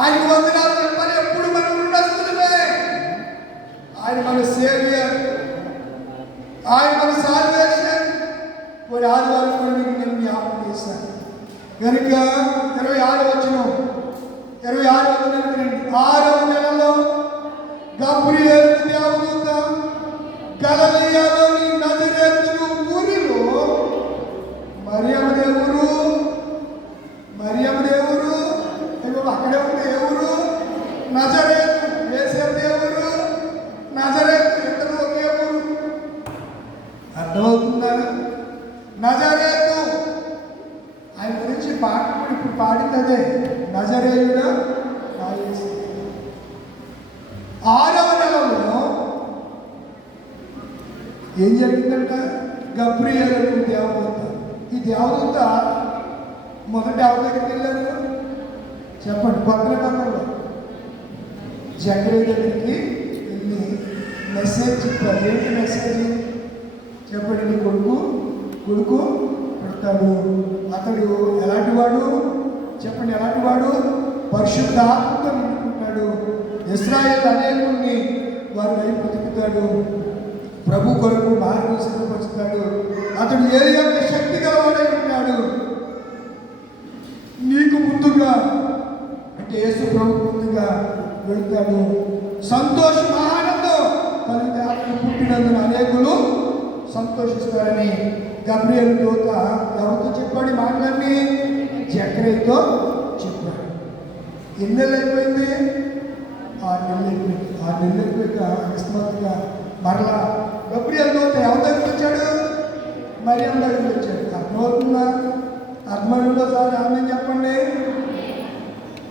ఆయనకు వందనాలు చెప్పాలి. ఎప్పుడు మనం రుణస్తులమే. ఆయన మన సేవియర్, ఆయన మన సాల్వేషన్. కొన్ని ఆదివారం కూడా మీకు నేను జ్ఞాపకం చేశాను కనుక 26 వచనం 26 వచనం 6వ నెలలో గబ్రియేలు దేవదూత గలిలయలోని నజరేతు ఊరిలో మరియమ్మ దేవురు అక్కడే ఉంది. ఎవరు? నజరేతు. యేసేపు దేవురు నజరేతు, ఇద్దరు ఒకే ఊరు. అర్థమవుతుందా? నజరేతు ఆయన గురించి పాట కూడా ఇప్పుడు పాడింది అదే, నజరేయుడా నా యేసు. 6వ నెలలో ఏం జరిగిందంట? గబ్రియేలు దేవదూత. ఈ దేవదూత మొదట ఎవరి దగ్గరికి వెళ్ళారు చెప్పండి? కొత్త నిబంధనలో జకరియా దగ్గరికి వెళ్ళి మెసేజ్ చెప్పారు. ఏంటి మెసేజ్ చెప్పండి? నీ కొడుకు పుడతాడు. అతడు ఎలాంటి వాడు చెప్పండి? ఎలాంటి వాడు? పరిశుద్ధాత్మతో నిండుకుంటాడు. ఇశ్రాయేలు అనేకుల్ని వారి వైపు తిప్పుతాడు. ప్రభు కొరకు మార్గం సిద్ధపరుస్తాడు. అతడు ఏలియా యొక్క శక్తి గలవాడై ఉంటాడు. నీకు ముందుగా అంటే యేసు ప్రభు ముందుగా వెళ్తాడు. సంతోషం ఆనందం కలిగితే అతను పుట్టినందున అనేకులు సంతోషిస్తారని గబ్రియేలు దూత ఎవరితో చెప్పాడు? మాట్లాడి జకరియతో చెప్పాడు. ఎన్ని నెలలు అయిపోయింది? 6 నెలలు అయిపోయింది. 6 నెలలు అయిపోయాక అకస్మాత్తుగా మరలా గబ్రియేలు దూత ఎవరి దగ్గరికి వచ్చాడు? మరియమ్మ దగ్గరికి వచ్చాడు. అర్థమవుతుందా? అర్థమైందో సార్ ఆమె చెప్పండి.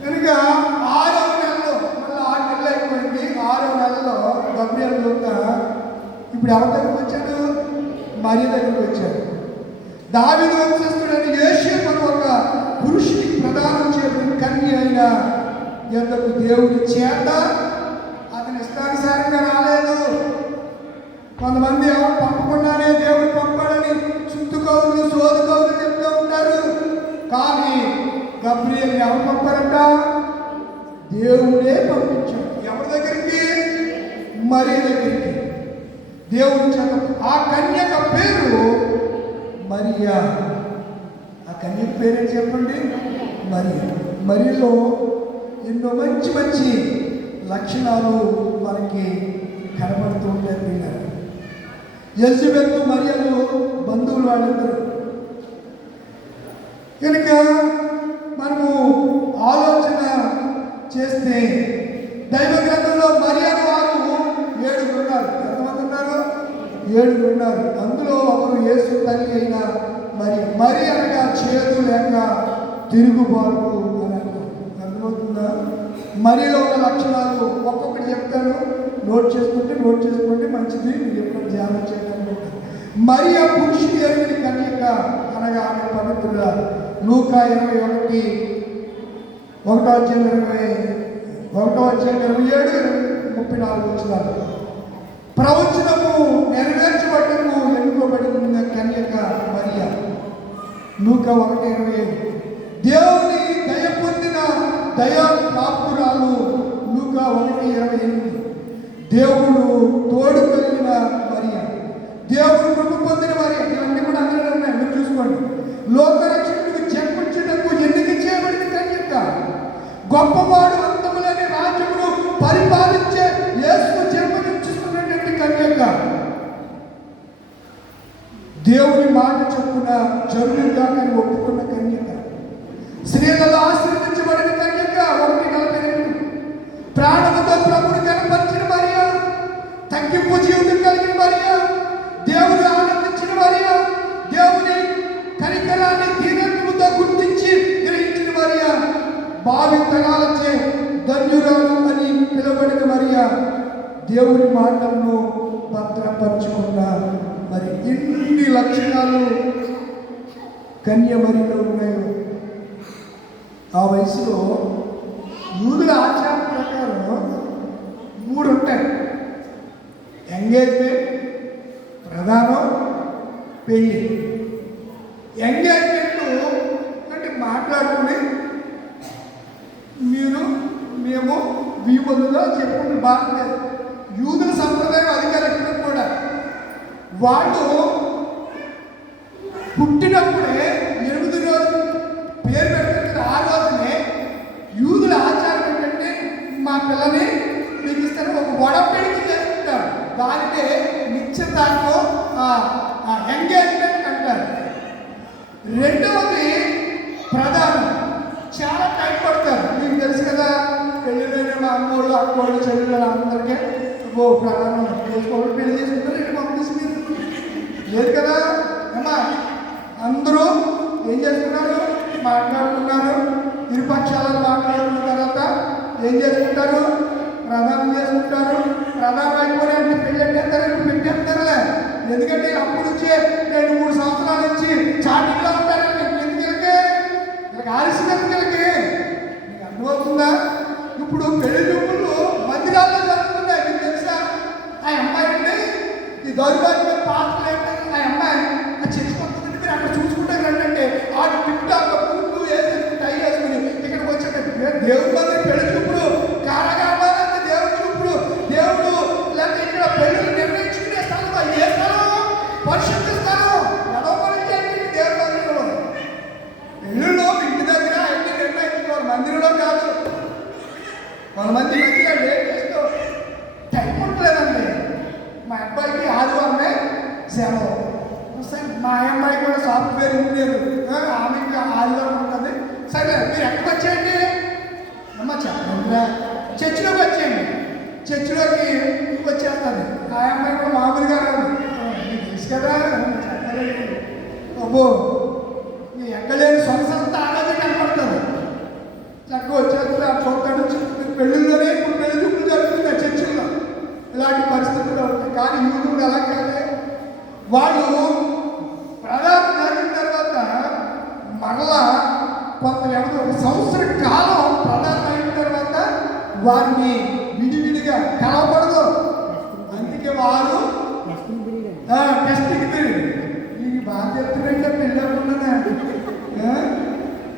కనుక 6వ నెలలో మళ్ళీ 6 నెలలు అయిపోయింది. 6వ నెలలో గబ్రియేలు దూత ఇప్పుడు ఎవరి దగ్గరికి వచ్చాడు? మరియ దగ్గరికి వచ్చాడు. దావీదు వంశస్థుడైన యోసేపు అనే ఒక పురుషునికి ప్రదానం చేయబడిన కన్య అయిన యొద్దకు దేవుడి చేత అతని ఇష్టానుసారంగా రాలేదు. కొంతమంది ఎవరు పంపకుండానే దేవుడు పంపాడని చుట్టూ కౌరులు సోదు కౌరులు చెప్తూ ఉంటారు. కానీ గబ్రియేలు ఎవరు పంపారంట? దేవుడే పంపించాడు. ఎవరి దగ్గరికి? మరియ దగ్గరికి. దేవుడి చేత ఆ కన్యక పేరు మరియా. ఆ కన్యక పేరేంటి చెప్పండి? మరియా. మరియలో ఎన్నో మంచి మంచి లక్షణాలు మనకి కనబడుతూ ఉంటాయి. ఎలిజబెత్ మరియలు బంధువులు వాళ్ళందరూ. కనుక మనము ఆలోచన చేస్తే దైవ గ్రంథంలో మరియను వారు 7 ఉన్నారు. ఎంతమంది ఉన్నారు? 7 ఉన్నారు. అందులో ఒకరు యేసు తల్లి అయిన మరి అనగా చేదు లేక తిరుగుబాటు అని అర్థం. అర్థమవుతుందా? మరియలో ఉన్న లక్షణాలు ఒక్కొక్కటి చెప్తాను, నోట్ చేసుకోండి మంచిది. మీరు ఎప్పుడు ధ్యానం చేయడానికి మరి ఆ పురుషుడు ఎరుగని కన్యక అనగా ఆమె పవిత్రురాలు. లూకా 21 1వ అధ్యాయం 27-34 వచనాలు. ప్రవచనము నెరవేర్చబడము ఎన్నుకోబడిన కన్యక మరియ. లూకా 1:27. దేవుని దయ పొందిన దయా ప్రాప్తురాలు. లూకా 1:28. దేవుడు తోడు కలిగిన మరియ. దేవుడు కృప పొందిన మరియ. ఇవన్నీ కూడా అందులో ఉన్నాయి, మీరు చూసుకోండి. లోకరక్షకుడికి జన్మించుటకు ఎన్నిక చేయబడిన కన్యక. గొప్పవాడు అంతములేని రాజ్యమును పరిపాలించే యేసును జన్మనిచ్చుకున్నటువంటి కన్యక. దేవుని మాట చొప్పున జరుగుగా కానీ ఒప్పుకున్న కన్యక. స్త్రీలలో ఆశీర్వదించబడిన కన్యక. 1:42. ప్రాణముతో ప్రభుని కనపరిచిన మరియ. తగ్గింపు జీవితం కలిగిన మరియ. దేవుని ఆనందించిన మరియ. దేవుని కనికరాన్ని దీనత్వముతో గుర్తించి గ్రహించిన మరియ. భావి తరాలచే ధన్యురాలు అని పిలువబడిన మరియ. దేవుని మాటలను భద్రపరుచుకున్న మరి ఎన్ని లక్షణాలు కన్య మరియలో ఉన్నాయో. ఆ వయసులో యూదుల ఆచారం ప్రకారం 3 ఉంటాయి: ఎంగేజ్మెంట్, ప్రధానం, పెళ్ళి. ఎంగేజ్మెంట్ అంటే మాట్లాడుకుని వీములలో చెప్పుకుంటూ బాగుండేది. యూదుల సంప్రదాయం అధికారం కూడా వాళ్ళు పుట్టినప్పుడే 8 రోజులు పేరు పెట్టిన ఆ రోజునే యూదుల ఆచారం ఏంటంటే మా పిల్లని మీకు ఇస్తారు, ఒక వడపెడికి చేసుకుంటారు. దానికే నిశ్చితార్థం ఎంగేజ్మెంట్ అంటారు. రెండవది ప్రధానం, చాలా టైం పడతారు. మీకు తెలుసు కదా, పెళ్ళిపోయిన మా అమ్మోళ్ళు అక్కోళ్ళు చెల్లెళ్ళు అందరికీ ప్రధానం చేసుకోవాలి, పెళ్లి చేసుకుంటారు. ఇటు పంపిస్తుంది లేదు కదా అమ్మా. అందరూ ఏం చేసుకున్నారు, మాట్లాడుకున్నారు. ఇరుపక్షాలను మాట్లాడుకున్న తర్వాత ఏం చేసుకుంటారు, ప్రధానం చేసుకుంటారు. ప్రధానం అయిపోయిన పెళ్ళి పెట్టేస్తారులే. ఎందుకంటే అప్పుడు నుంచే 2-3 సంవత్సరాల నుంచి చాటింగ్లో ఉంటారు. ఎందుకంటే వీళ్ళకి ఆలస్యం ఎందుకు, మీకు అర్థమవుతుందా? ఇప్పుడు పెళ్లి చూపులు మందిరాల్లో జరుగుతున్నాయి. మీకు తెలుసా? ఆ అమ్మాయి అండి ఈ దౌర్భాగ్య పాత్రలు ఏంటంటే ఆ అమ్మాయి చచ్చిపోతుందంటే మీరు అక్కడ చూసుకుంటారు. ఏంటంటే ఆ టిప్పు పువ్వు వేసుకుని టై వేసుకుని ఇక్కడికి వచ్చాక దేవుడు వల్ల పెళ్లి చూపుడు కారగాలంటే దేవుడు చూపుడు దేవుడు లేకపోతే ఇక్కడ పెళ్లి నిర్ణయించుకునే స్థలం ఏ స్థలం, పరిశుద్ధ స్థలం. ఎడవ పని దేవుడు వల్ల పెళ్ళిలో ఇంటి దగ్గర అన్ని నిర్ణయించుకోవాలి, మందిరంలో కాదు. కొంతమంది మంచిగా లేట్ చేస్తూ టైం ఉండలేదండి. మా అబ్బాయికి ఆదివారమే సెలవు. మా అమ్మాయి కూడా సాఫ్ట్వేర్ ఇంజనీర్, ఆమెకి ఆదివారం ఉంటుంది. సరే మీరు ఎక్కడికి వచ్చేయండి అమ్మ, చెప్పండి చర్చిలోకి వచ్చేయండి. చర్చిలోకి వచ్చేస్తుంది. ఆ అమ్మాయి కూడా మామూలుగా రాదు, మీకు తెలుసు కదా. అబ్బో ఎక్కలేని సొంత ఆలోచన కనపడుతుంది. చక్కగా వచ్చేస్తుంది. ఆ చూస్తాడు పెళ్ళిళ్ళలోనే ఇప్పుడు పెళ్లి చూపులు జరుగుతున్నాయి చర్చిల్లో. ఇలాంటి పరిస్థితులు ఉంటాయి. కానీ యూదులు అలా కాదే. వాళ్ళు ప్రధానం జరిగిన తర్వాత మరలా కొంత వ్యవధి 1 సంవత్సర కాలం ప్రధానం అయిన తర్వాత వారిని విడివిడిగా కలవకూడదు. అందుకే వారు టెస్టింగ్ పీరియడ్, ఈ బాధ్యత పెళ్ళకుండా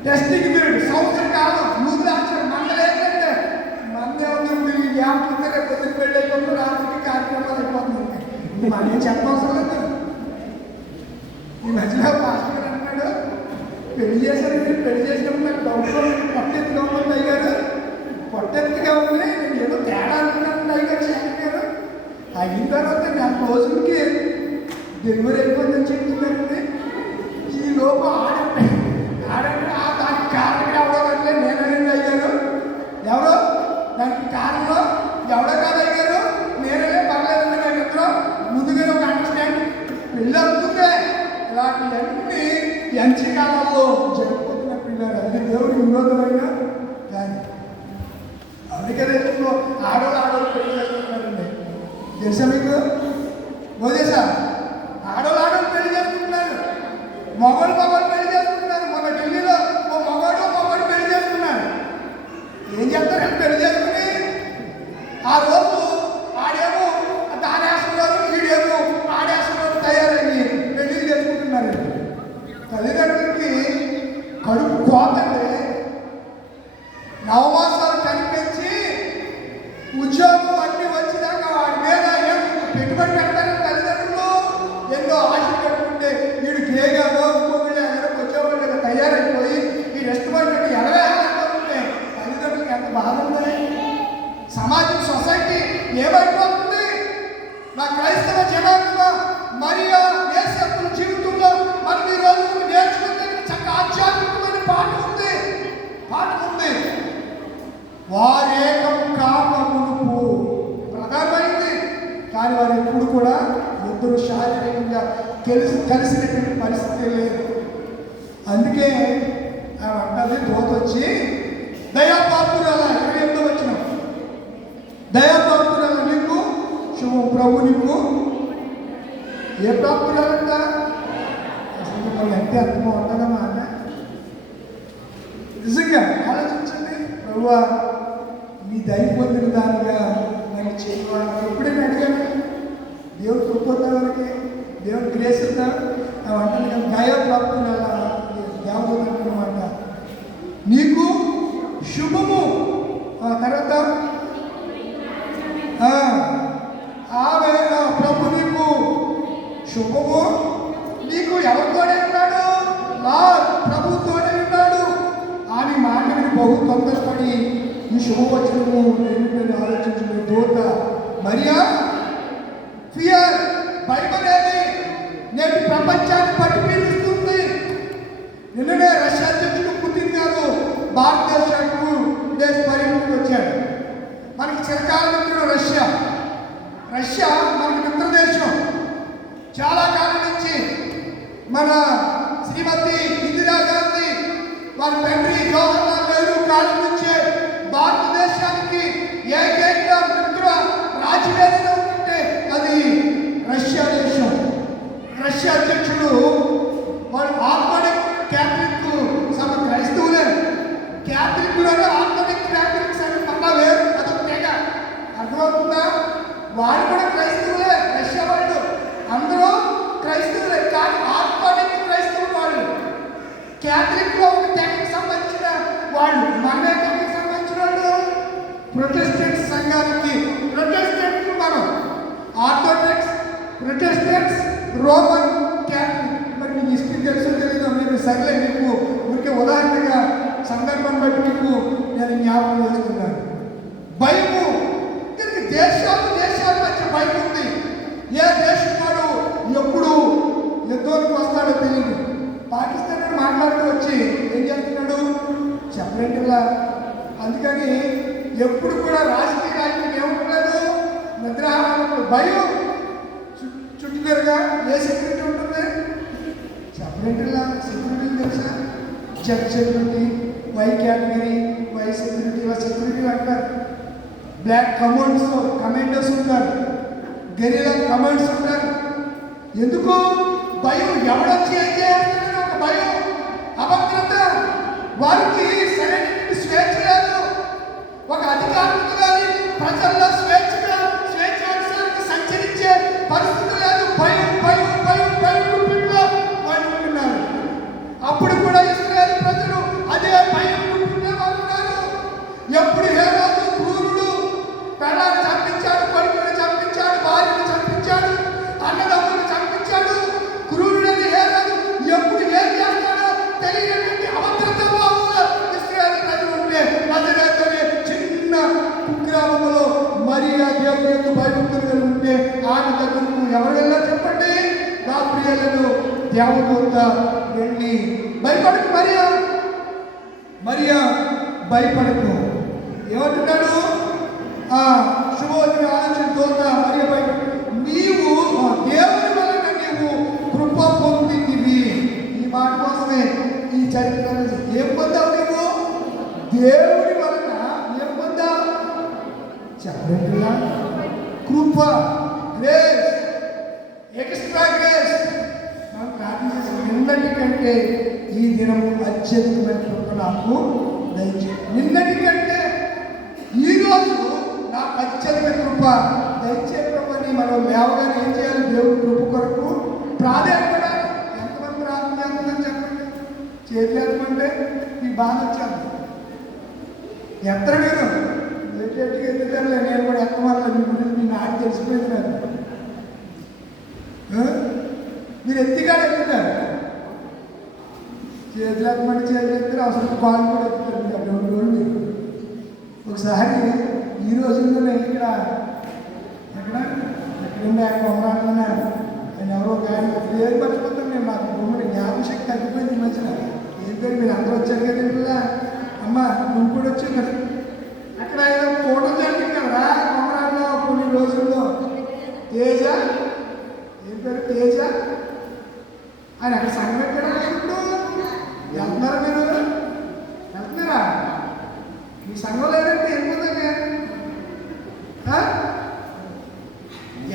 టెస్టింగ్ పీరియడ్ 1 సంవత్సర కాలం యూదుల ఆచారం. మండలేదంటే మందే ఉంది. యాప్తే రేపు పొద్దున పెళ్ళి అయిపోతుంది, రాత్రికి కార్యక్రమాలు అయిపోతుంది. మనం చెప్పవసరం లేదు. ఈ మధ్యలో పాస్టర్ అంటున్నాడు, పెళ్లి చేశారు, మీరు పెళ్లి చేసినప్పుడు నాకు డౌట్లో పొట్టెత్తుగా ఉంది అయ్యారు, పొట్టెత్తుగా ఉంది, నేను ఏదో తేడా అనుకున్నాను అయ్యారు చెప్పారు. అయిన తర్వాత 4 రోజులకి డెలివరీ అయిపోయిందని చెప్తున్నారండి. ఈ లోపు ఆడంటే దానికి కారణం ఎవరో అంటే నేనండి అయ్యారు. ఎవరో దానికి కారణం ఎవడో కాదు అయ్యారు, నేనే పర్లేదండి. నేను ఇద్దరు ముందుగానే ఒక అండర్స్టాండింగ్ పెళ్ళి అవుతుందే. ఇలాంటివన్నీ ఎంచకాలంలో జరుపుతున్న పిల్లలు అది దేవుడికి విరోధమైనా కానీ. అందుకే రేపు ఆడవాళ్ళు పెళ్లి చేసుకుంటున్నారండి. తెలుసా మీకు? ఓదేసా ఆడవాళ్ళు పెళ్లి చేసుకుంటున్నారు, మగవాళ్ళు పెళ్లి చేసుకుంటున్నారు. మన ఢిల్లీలో ఓ మగవాడు పెళ్లి చేసుకున్నారు. ఏం చేస్తారంటే పెళ్లి చేసుకుని ఆ రోజు ఆడేమో దానేస్తున్నారు, వీడేమో ఆడేస్తున్నారు, తయారయ్యి పెళ్లి చేసుకుంటున్నారు. తల్లిదండ్రులకి కడుపు కోతంటే 9 మాసాలు కనిపించి ఉద్యోగం అన్ని వచ్చినాక వాడి మీద పెట్టుబడి పెడతారు తల్లిదండ్రులు. ఎన్నో ఆశ పెట్టుకుంటే వీడు కేగానో ఇంకొకళ్ళు ఉద్యోగం తయారైపోయి ఈ రెస్టారెంట్ 80,000 తల్లిదండ్రులకి ఎంత బాధ ఉంది. సమాజం సొసైటీ ఏమైపోతుంది? నా క్రైస్తవ జనాంగమా మరియు యేసు జీవితంలో మనం ఈ రోజు నేర్చుకుంటే చక్కగా ఆధ్యాత్మికమైన పాఠం ఉంది. వారేకం కాకమునుపు ప్రధానమైంది. కానీ వారు ఎప్పుడు కూడా ఇద్దరు శారీరకంగా కలిసినటువంటి పరిస్థితి లేదు. అందుకే అన్నది దోత వచ్చి దయాపాత్రురాలా 28వ వచనం, దయాపాత్రురాల నీకు శుభం, ప్రభు నీకు ఏ ప్రాప్తురాలంట? అసలు మనం ఎంత అర్థమో ఉంటుందా మాట. నిజంగా ఆలోచించండి. ప్రభువా నీ దయ పొందిన దానిగా నాకు చేయవాలి. ఎప్పుడైనా అడిగాను దేవుడు కృపొందా, మనకి దేవుడు గ్రేస్ ఉందా? అవంటే కానీ దయా ప్రాప్తురాల దేవుడు అనమాట. నీకు శుభము. తర్వాత శుభవచనము ఏమిటని ఆలోచించిన దూత మరియా ఫియర్ భయం అనేది నేటి ప్రపంచాన్ని పట్టి పీడిస్తుంది. నిన్ననే రష్యా అధ్యక్షుడు పుతిన్ గారు భారతదేశానికి పర్యటనకు వచ్చాడు. మనకి చిరకాల మిత్రుడు రష్యా మనకి మిత్ర దేశం. చాలా కాలం నుంచి మన శ్రీమతి ఇందిరాగాంధీ వారి తండ్రి జవహర్లాల్ నెహ్రూ కాలం నుంచే భారతదేశానికి ఏకైక మిత్ర రాజవేదిగా ఉంటే అది రష్యా దేశం. రష్యా అధ్యక్షుడు వాడు ఆర్థోడాక్స్ క్యాథలిక్ క్రైస్తవులే. క్యాథలిక్లోనే ఆర్థోడాక్స్ క్యాథలిక్స్ అని మళ్ళా వేరు, అదొక తెగ. అర్థమవుతుందా? వాడు కూడా క్రైస్తవులే. రష్యా వాళ్ళు అందరూ క్రైస్తవులే, కానీ ఆర్థోడాక్స్ క్రైస్తవులు వాళ్ళు. క్యాథలిక్లో ఒక తెగకి సంబంధించిన వాళ్ళు. మనమే తెగకి సంబంధించిన వాళ్ళు ప్రొటెస్టెంట్స్ సంఘానికి. ప్రొటెస్టెంట్స్ మనం ఆర్థోడాక్స్, ప్రొటెస్టెంట్స్, రోమన్ క్యాథలిక్. మరి మీకు హిస్టరీ తెలుసో తెలీదు, మీరు సర్లే మీకు ఊరికే ఉదాహరణగా సందర్భం బట్టి మీకు నేను జ్ఞాపకం చేస్తున్నాను. భయము దీనికి దేశాల మధ్య భయం ఉంది. ఏ దేశం వాడు ఎప్పుడు యుద్ధానికి వస్తాడో తెలియదు. పాకిస్తాన్ మాట్లాడుతూ వచ్చి ఏం చేస్తున్నాడు చెప్పలేంటిలా. అందుకని ఎప్పుడు కూడా రాజకీయం ఏముంటలేదు, నిద్రాహారాలు, భయం. చుట్టుగా ఏ సెక్యూరిటీ ఉంటుంది చెప్పలేంటిలా. సెక్యూరిటీలు తెలుసా? Z security, Y category, Y security, ఇలా సెక్యూరిటీలు అంటారు. బ్లాక్ కమాండర్స్ ఉంటారు, గెరిలా కమాండ్స్ ఉంటారు. ఎందుకు భయం? ఎవడొచ్చి ఏం చేయాలని ఒక భయం, అభద్రత. వారికి సరైన స్వేచ్ఛ లేదు. ఒక అధికారులు కానీ ప్రజల్లో స్వేచ్ఛానుసారంగా సంచరించే పరిస్థితి లేదు. భయం భయం భయం భయం గుప్పిట్లో వాళ్ళు ఉంటున్నారు. అప్పుడు కూడా ఇశ్రాయేలు ప్రజలు అదే భయం గుప్పిట్లో వాళ్ళు ఉన్నారు. ఎప్పుడు హేరోదు క్రూరుడు పెళ్ళాన్ని చంపించాడు, కొడుకుని చంపించాడు, భార్యను చంపించాడు, అన్నదమ్ములను చంపించాడు. క్రూరుడని హేరోదు ఎప్పుడు ఏం చేస్తాడో తెలియనటువంటి అభద్రత భావంలో ఇశ్రాయేలు ప్రజలు ఉంటే నజరేతునే చిన్న కుగ్రామంలో మరియా దేవుని యొక్క భయభక్తులు ఉంటే ఆమె దగ్గరకు ఎవరు వెళ్ళారు చెప్పండి? నా ప్రియులను దేవదూత వెళ్ళి భయపడకు మరియా భయపడకు ఏమంటున్నాడు? శుభోదయం ఆలోచన దూత మరియా భయపడు, నీవు దేవుని వలన నీవు కృప పొందితివి. ఈ మాట కోసమే ఈ చరిత్ర. ఏం పొందావు నీవు? దేవుని వలన ఏం పొందావు చెప్పండి? కృప, గ్రేస్, ఎక్స్ట్రా గ్రేస్. మనం ప్రార్థించేసి నిన్నటి కంటే ఈ దినము అత్యధికమైన కృప నాకు దయచేసి. నిన్నటి కంటే ఈరోజు నాకు అత్యధిక కృప దయచేయమని మనం లేవగానే ఏం చేయాలి? దేవుడి కృప కొరకు ప్రాధాన్యపడాలి. ఎంతమంది ప్రార్థన చేస్తుందని చెప్పండి. చేతులు ఎత్తమంటే ఈ బాధ వచ్చాను. ఎత్తర నేను లేటెట్గా ఎత్తుతానులే, నేను కూడా ఎత్తమల్ల. మీ గురించి మీ నాటి తెలిసిపోయింది నాకు. మీరు ఎత్తిగాడు ఎత్తుతారు. చేతులు ఎత్తమంటే చేతులు ఎత్తారు, అవసరం కాలు కూడా ఎత్తుతారు. మీరు అటువంటి రోజు మీరు ఒకసారి ఈ రోజుల్లోనే ఎక్కడుండే ఆయన కొమరాడుతున్నా ఆయన ఎవరో కానీ పేరు మర్చిపోతాను నేను. నాకు భూమిని జ్ఞాపశక్తి తగ్గిపోయింది ఈ మధ్యన. ఏం పేరు? మీరు అందరూ వచ్చారు కదా ఇంట్లో. అమ్మ నువ్వు కూడా వచ్చావు కదా. అక్కడ ఏదో ఫోటో జరిగింది కదా కొమరాడులో కొన్ని రోజుల్లో. తేజ, ఏం పేరు? తేజ. ఆయన అక్కడ సంఘం పెట్టారా? ఇప్పుడు వెళ్తున్నారా? మీరు వెళ్తున్నారా? మీ సంఘం లేదంటే వెళ్ళిపోతాగా.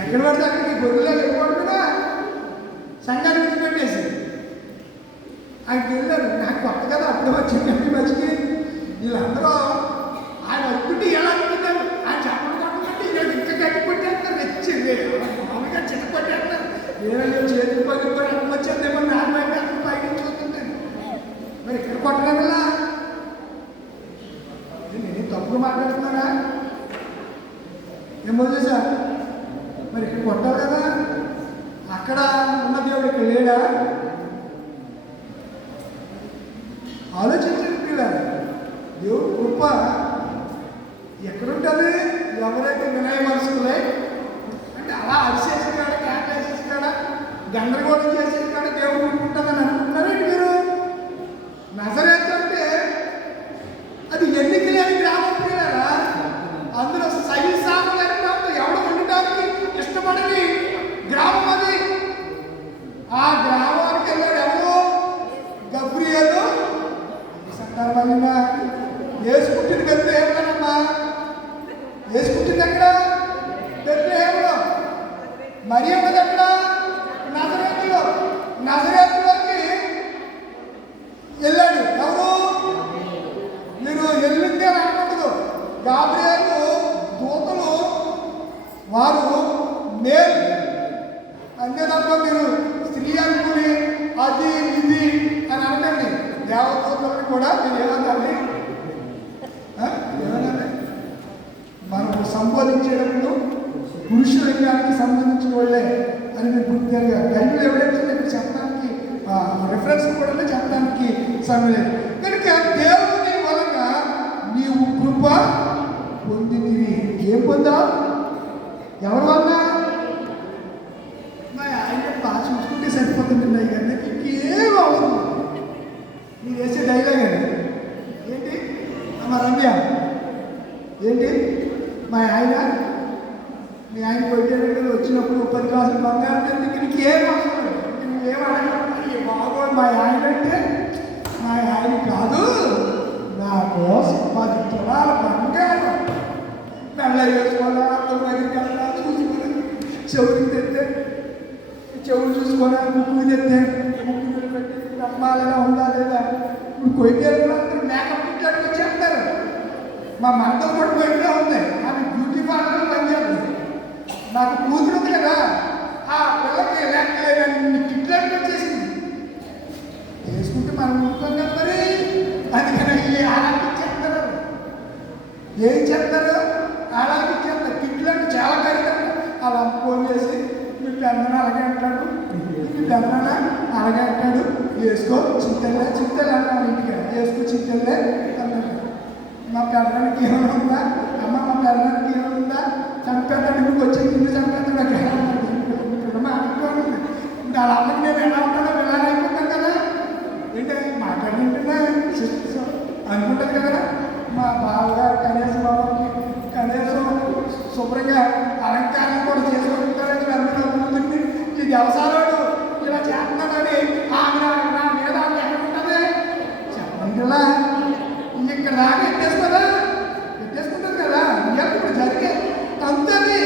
ఎక్కడ పడితే అక్కడికి గొర్రెలు వెళ్ళిపోతుందా? సంఘాన్ని విడిచిపెట్టేసి ఆయనకి వెళ్ళారు. నాకు కొత్త కదా అప్పుడే వచ్చిందండి మధ్యకి. వీళ్ళందరూ ఆయన వస్తుంటే ఎలా అనుకుంటారు? ఆయన చెప్పడం కాకుండా ఈరోజు ఇంకా గట్టి కొట్టేస్తారు. నచ్చింది మామూలుగా చిన్న కొట్టేస్తారు. ఏదో చేతులు పగిలిపోయి అక్కడ వచ్చేదేమో నాకు బయట అక్కడ పైకి చూస్తుంటాను. మరి ఇక్కడ కొట్టలేదా? నేను తప్పుగా మాట్లాడుతున్నానా? ఏమో చేశా. మరి ఇక్కడ కొట్టాలి కదా. అక్కడ ఉన్న దేవుడు ఇక్కడ లేడా? ఆలోచించండి పిల్లలు. దేవుడు కృప ఎక్కడుంటుంది? ఎవరైతే వినయ మనసులై అంటే అలా అరిసేసి కాడ, క్యాట్లేసేసి కాడ, గందరగోళం చేసేసి కాడ దేవుడు ఉంటుందని అనుకుంటున్నారండి మీరు? నజరేతు అంటే అది ఎన్నిక లేని గ్రామం పిల్లరా. అందులో సైసాము లేని గ్రామం, ఎవరు ఉండటానికి ఇష్టపడని గ్రామం అది. ఆ గ్రామానికి వెళ్ళాడు ఎవరు? గబ్రియేలు. సంతానమా యేసు పుట్టిన బెత్లెహేములోనమ్మా. యేసు పుట్టింది ఎక్కడ? బెత్లెహేములో. మరియమ్మ ఎక్కడ? నజరేతులో. నజరేతులోకి వెళ్ళాడు ఎవరు? మీరు వెళ్ళిందే అనుకుంటారు. గాబ్రియేలు దూతలు వారు మేలు అంతేతప్ప మీరు స్త్రీ అనుకుని అది ఇది అని అనకండి. దేవదూతలను కూడా మీరు ఏమన్నాలి? మనం సంబోధించేటప్పుడు పురుష లింగానికి సంబంధించిన వాళ్ళే అని మీరు పూర్తిగా బైబిల్ ఎవిడెన్స్ ఇక్కడ చెప్పడానికి రిఫరెన్స్ కూడా చెప్పడానికి సమయం లేదు. కనుక దేవుని వలన నీవు కృప పొందితివి. ఏం పొందా? ఎవరి వలన? ఆయన బాగా చూసుకుంటే సరిపోతుంది. కానీ ఇంకేం అవసరం. మీరు వేసే డైలాగ్ అది ఏంటి? మా రమ్య ఏంటి? మా ఆయన మీ ఆయన కొట్టేటప్పుడు వచ్చినప్పుడు 10 కాసులు బంగారం నీకు ఏం అవసరం లేదు. నువ్వేమన్నా బాగో మా ఆయన అంటే మా ఆయన కాదు, నా కోసం 10 తులాల బంగారం మెల్ల వేసుకోవాలా, చూసుకోవాలి, చెవులు తెస్తే చెవులు చూసుకోవాలి, ముక్కు తెస్తే ముక్కు పెట్టి నమ్మాలగా ఉందా లేదా. ఇప్పుడు కొయ్యేళ్ళు మేకప్ ఇట్లా చెప్తారు. మా మంటలు కూడా పోయినా ఉంది. అది బ్యూటీ పార్లర్లో పనిచేస్తుంది. నాకు కూతురు ఉంది కదా, ఆ పిల్లకి లేక టిక్లెట్ వచ్చేసింది. వేసుకుంటే మనం ఊరుకోం కదా మరి. అందుకని ఆడకి చెప్తారు. ఏం చెప్తారు? ఆడకి చెప్తారు. టిక్లెట్ చాలా ఖరీదండి. అలా ఫోన్ చేసి మీ పెద్దన అలాగే అంటాడు, మీ పెద్దన అలాగే అంటాడు, వేసుకో చింతలే చింతలే అన్నాడు. ఇంటికి వేసుకో చింతలే అన్నాడు. మా పెద్దడానికి ఏమైనా ఉందా? అమ్మ మా పెద్దడానికి ఏమైనా ఉందా? చంపేద్దాం, ఇంటికి వచ్చే ఇల్లు చంపేద్దాం అక్కడ మాట్లాడుకోండి. ఇంకా అలా అమ్మకి నేను ఎలా ఉంటానో ఎలా అయిపోతాను కదా. ఏంటంటే మాట్లాడుకుంటున్నా అనుకుంటాను కదా. మా బావగారు కనీసం బాబాకి కనీసం శుభ్రంగా అలంకారం కూడా చేసుకుంటారని అనుకుంటుంది. ఈ వ్యవసాయాలు ఇలా చేస్తున్నాడని ఆమె నా మీద ఆమె ఎక్కడ ఉంటుంది చెప్పండి. ఇలా ఇక్కడ దాకా పెట్టేసుకుంటుంది కదా. ఇప్పుడు జరిగే అంతది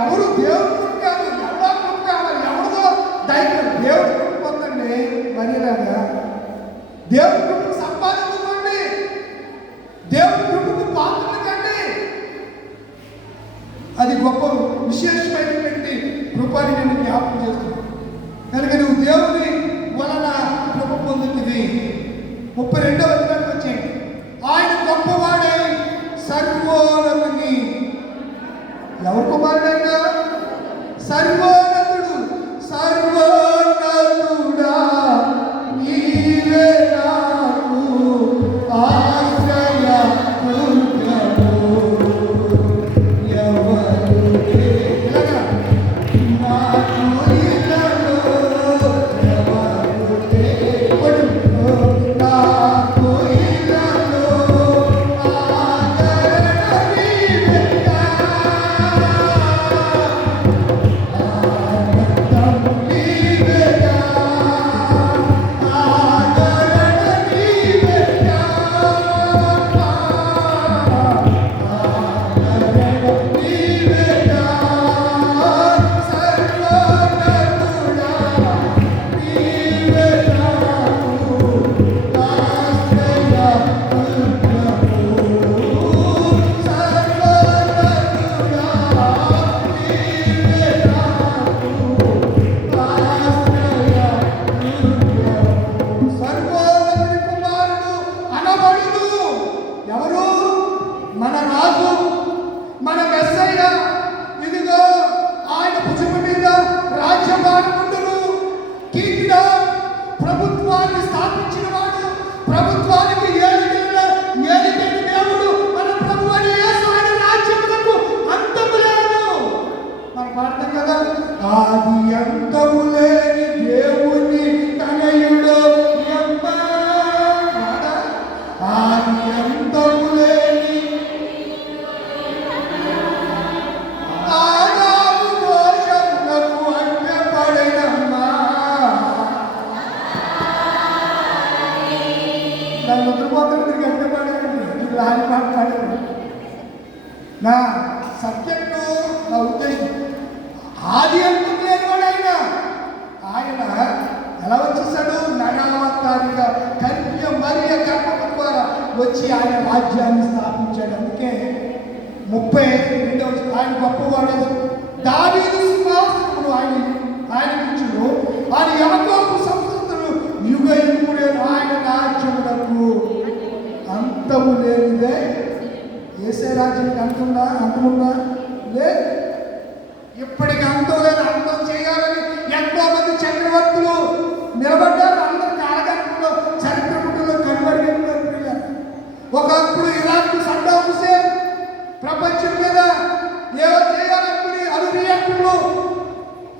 ఎవరు దేవుడు కాదు, ఎవరో కృప కావాలి, ఎవరిదో దైవం. దేవుడు కృప పొందండి. మరిలాగా దేవుడి కృపకు సంపాదించుకోండి, దేవుడి కృపకు పాత్రలు కండి. అది గొప్ప విశేషమైనటువంటి కృపని నేను జ్ఞాపకం చేస్తున్నాను. కనుక నువ్వు దేవుని వలన కృప పొందుతుంది. 32వ వచనానికి వచ్చేయండి. ఆయన గొప్పవాడై సర్వోన్నతుని. ఎవరు కుమారుడైనా? సర్వోన్నతుడు. సర్వోన్నతుడా నీవే నాకు ఆశ్రయ దుర్గము. ఎవరు ఇలాగా నాకు ఇతడు ఎవరు నాకు దాన్ని నిద్రపోతాడు, మీరు గట్టిగా పాడారండి, మీరు లాలి పాట పాడారు. నా సబ్జెక్టు, నా ఉద్దేశం ఆది అంతం లేనివాడు ఆయన ఎలా వచ్చేసాడు? నరావతారిగా కన్య మరియ గర్భం ద్వారా వచ్చి ఆయన రాజ్యాన్ని స్థాపించాడు. అందుకే 32వ ఆయన గొప్పవాడు. దావీదు సింహాసనమును ఆయన ఇచ్చును, ఆయన యాకోబు సంతతులు యుగ యుగములు ఆయన రాజ్యమునకు అంతము లేనిదే. యేసే రాజ్యానికి అంతముందా? లేదు. ఇప్పటికి అంతం లేదు. అంతం చేయాలని ఎంతో మంది చక్రవర్తులు నిలబడ్డారు. అందరు కాలగర్భంలో చరిత్ర పుట్టులో కనుమరుగైపోయారు. ఒకప్పుడు ఇరాక్ సద్దాం హుసేన్ ప్రపంచం మీద ఏవో చేయాలనుకుని అణురియాక్టర్లు,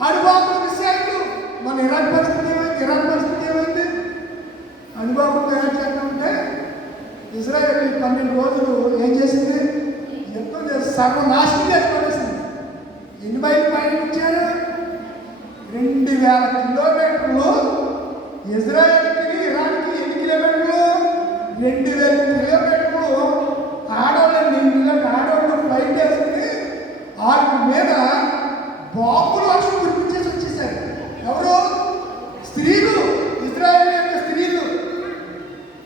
అణుబాంబుల విషయాలు. మన ఇరాక్ పరిస్థితి ఏమైంది? అణుబాంబులు తయారు చేద్దామంటే ఇజ్రాయెల్ 12 రోజులు ఏం చేసింది? యుద్ధం చేసి సర్వనాశనం చేసి పడేసింది. ఎన్ని మైళ్ళు పయనించారు? 2000 కిలోమీటర్లు. ఇజ్రాయెల్కి ఇరాన్కి ఎన్ని కిలోమీటర్లు? 2000 కిలోమీటర్లు. ఆడవాళ్ళు ఫ్లైట్ వేసుకుని వాటి మీద బాంబులు వర్షం కురిపించేసి వచ్చేసారు. ఎవరు? స్త్రీలు, ఇజ్రాయెల్ యొక్క స్త్రీలు.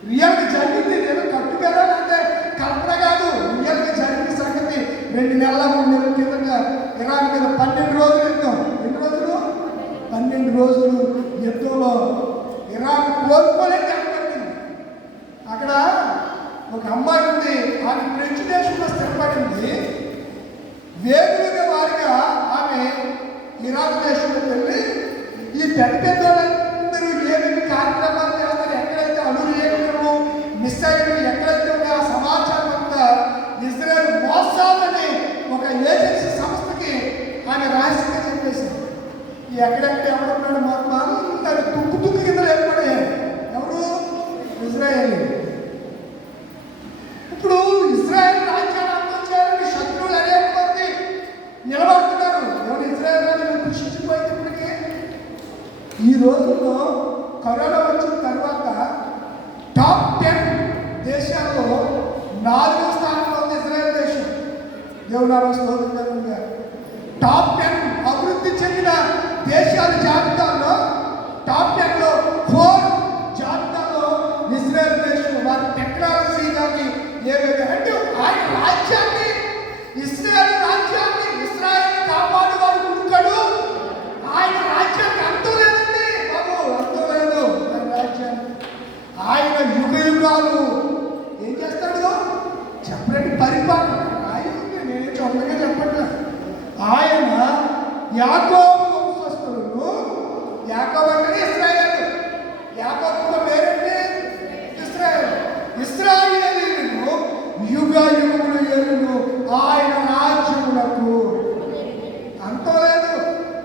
రియల్గా జరిగింది, నేను కట్టు కదా అంటే కల్పన కాదు, రియల్గా జరిగిన సంగతి. 2 నెలల 3 నెలల కిందగా ఇరాన్ మీద 12 రోజులు యుద్ధం. ఎన్ని రోజులు? 12 రోజులు యుద్ధంలో ఇరాన్ కోల్పోలేదు. అక్కడ ఒక అమ్మాయి ఉంది, ఆమె ఫ్రెంచ్ దేశంలో స్థిరపడింది. వేగులుగా వారిగా ఆమె ఇరాక్ దేశంలోకి వెళ్ళి ఈ పెద్ద వాళ్ళందరూ ఏమేమి కార్యక్రమాలు చేస్తారు, ఎక్కడైతే అణురేణులు మిస్సైలు ఎక్కడైతే ఉంటే ఆ సమాచారం అంతా ఇజ్రాయెల్ మోసాలని ఒక ఏజెన్సీ సంస్థకి ఆమె రహస్యంగా చెప్పేసింది. ఎక్కడెక్కడ ఎవరున్నాడు మాత్రం అందరు తుక్కు కింద ఏర్పడేయారు. ఎవరు? ఇజ్రాయెల్. ఇప్పుడు ఇజ్రాయెల్ రాజ్యాన్ని అంతం చేయాలని శత్రువులు అనేక మంది నిలబడుతున్నారు. ఎవరు? ఇజ్రాయెల్ రాజ్యం కృషించిపోయింది. ఇప్పటికీ ఈ రోజుల్లో కరోనా వచ్చిన తర్వాత టాప్ 10 దేశాల్లో 4వ స్థానంలో ఉంది ఇజ్రాయెల్ దేశం. దేవునారా స్తోత్రం గారు. టాప్ 10 అభివృద్ధి చెందిన దేశాల జాబితాలో టాప్ 10లో 4 జాబితాలో ఇజ్రాయెల్ దేశం. వారి టెక్నాలజీ కానీ అంటే ఆయన రాజ్యాన్ని, ఇజ్రాయెల్ రాజ్యాన్ని, ఇజ్రాయెల్ కాపాడు వాడు కుడుకడు. ఆయన రాజ్యానికి అంతం లేదండి బాబు, అంతం లేదు ఆయన రాజ్యాన్ని. ఆయన యుగ యుగాలు ఏం చేస్తాడు? చెప్పండి, పరిపాలన. నేనే చొంతగా చెప్పట్లేదు. ఆయన యాకోబు వంశస్థులను, యాకోబు అంటే ఇశ్రాయేలు, యాకోబు పేరేంటి? ఇశ్రాయేలు. ఇశ్రాయేలీయులను యుగ యుగములు ఎరును ఆయన రాజ్యములకు అంతం లేదు.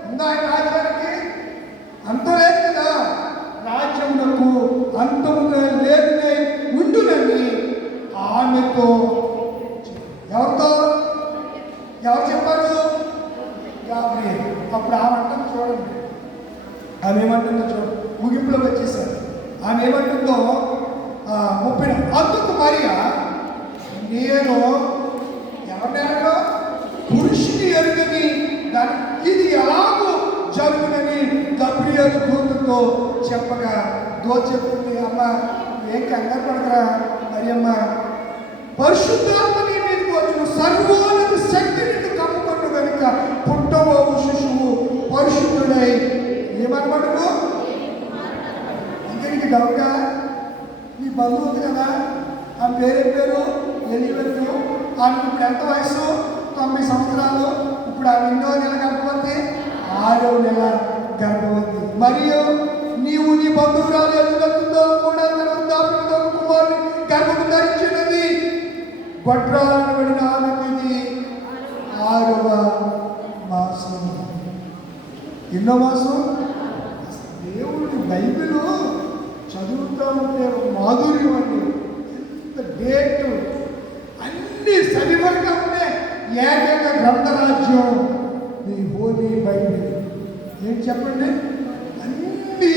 ఉందా ఆయన రాజ్యానికి? అంతం లేదు కదా. రాజ్యములకు అంతముగా లేదునే ఉండునని ఆమెతో. ఎవరితో? ఎవరు చెప్పారు? గాబ్రియెల్. అప్పుడు ఆమె అంటుంది చూడండి, ఆమె ఏమంటుందో చూడండి, ముగింపులో వచ్చేసారు. ఆమె ఏమంటుందో 30. అందుకు మరియా, నేను ఎవరినో పురుషుని ఎరుగని దాని ఇది ఎలాగూ జరుగునని గాబ్రియెల్ దూతతో చెప్పగా చెప్తుంది, అమ్మ ఏం కంగారు పడకరా మరియమ్మ, పరిశుద్ధాత్మ నీ మీదకి వచ్చును, సర్వోన్నత శక్తి నిన్ను కమ్ముకొను కనుక పుట్టబోవు శిశువు పరిశుద్ధుడై ఏమనబడును. ఇంకెనికి డౌట్గా నీ బంధువు ఉంది కదా, ఆ పేరు ఎలిజబెత్. ఆమెకు ఇప్పుడు ఎంత వయసు? 9 సంవత్సరాలు. ఇప్పుడు ఆమె 8వ నెల గర్భవతి, 6వ నెల గర్భవతి. మరియు నీవు నీ బంధువురాలు ఎలిజబెత్తో కూడా తన వృద్ధాప్యంతో కుమారుని గర్భము ధరించినది. గొడ్రాలనబడిన ఆమెకు ఇది 6వ మాసం. ఎన్నో మాసం? దేవుడి బైబిల్ చదువుతూ ఉంటే ఒక మాధుర్యం అండి. ఎంత డేటు అన్ని సరిపడిగా ఉంటే ఏకైక గ్రంథరాజ్యం ది హోలీ బైబిల్. ఏం చెప్పండి, అన్ని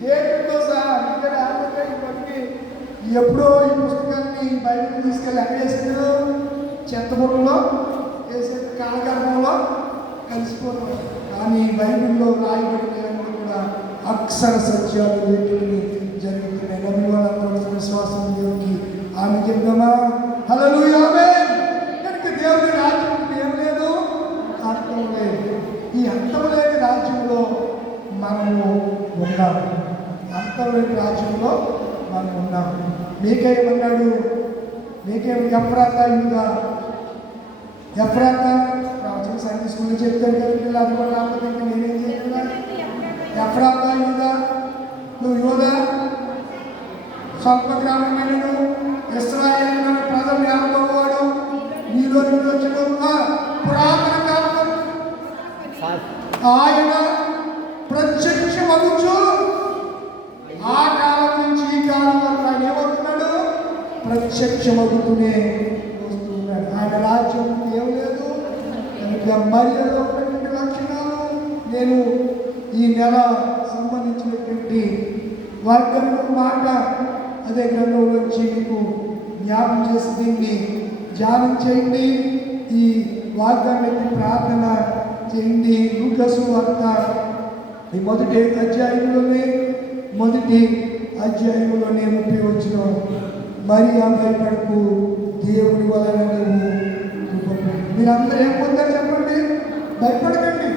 డేట్తో సహా ఇక్కడ బట్టి ఎప్పుడో ఈ పుస్తకాన్ని బయటకు తీసుకెళ్ళి ఎక్కడ వేసాడు? చెత్తబుట్టలో వేసాడు, కాలగర్భంలో కలిసిపోతాడు. కానీ బైబిల్లో రాయబడిన కూడా అక్షర సత్యాలు వీటిని జరుగుతున్నాయి. నమ్మిన వాళ్ళందరూ విశ్వాసం దేవునికి ఆమె చెప్దామా? హల్లెలూయా, ఆమేన్. కనుక దేవుని రాజ్యం ఏం లేదు, అంతం లేదు. ఈ అంతం లేని రాజ్యంలో మనము ఉన్నాము. అంతం లేని రాజ్యంలో మనం ఉన్నాము. మీకేమన్నాడు? మీకేం ఎఫ్రాతా యూదా? ఎఫ్రాతా రాజు సండే స్కూల్లో చెప్తాను కదా పిల్లలు, అది కూడా రాకపోతే ఇంకా నేనేం చేయాలి? ఎఫ్రాతా యూదా, నువ్వు యూదా స్వల్ప గ్రామమైన ఇశ్రాయేలు ప్రజలు ఏమవాడు? నీలో వచ్చిన పురాతన కాలం ఆయన ప్రత్యక్షమగుచు ఆ కాలం నుంచి ఈ కాలం వరకు ఆయన ఏమవుతున్నాడు? ప్రత్యక్షమగుతూనే వస్తున్నాడు. ఆయన రాజ్యం ఏం లేదు. కనుక మరియలో ఉన్నటువంటి లక్షణాలు నేను ఈ నెల సంబంధించినటువంటి వాక్యం మాట అదే గ్రంథంలో వచ్చి మీకు జ్ఞాపం చేసి దీన్ని ధ్యానం చేయండి. ఈ వాగ్దానానికి ప్రార్థన చేయండి. లూకాసు వార్త ఈ మొదటి అధ్యాయంలోనే 30 వచ్చిన మరియా భయపడకు, దేవుడి వలన నువ్వు మీరందరూ ఏం పొందారు చెప్పండి? భయపడకండి.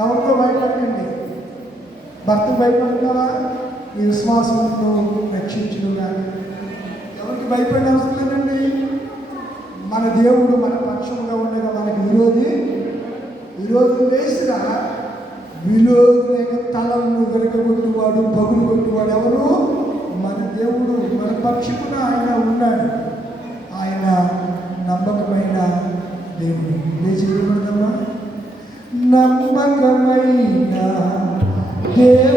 ఎవరితో భయపడకండి. భర్త భయపడుతున్నావా? ఈ విశ్వాసంతో రక్షించును కానీ ఎవరికి భయపడిన అవసరం లేదండి. మన దేవుడు మన పక్షంగా ఉండగా మనకి విరోధం వేసినా విరోధుల యొక్క తలను వెనకగొట్టువాడు, పగులు కొట్టువాడు ఎవరు? మన దేవుడు. మన పక్షమున ఆయన ఉన్నాడు. ఆయన నమ్మకమైన దేవుడు. లేచి నిలబడదామా? నమ్మకమైన దేవుడు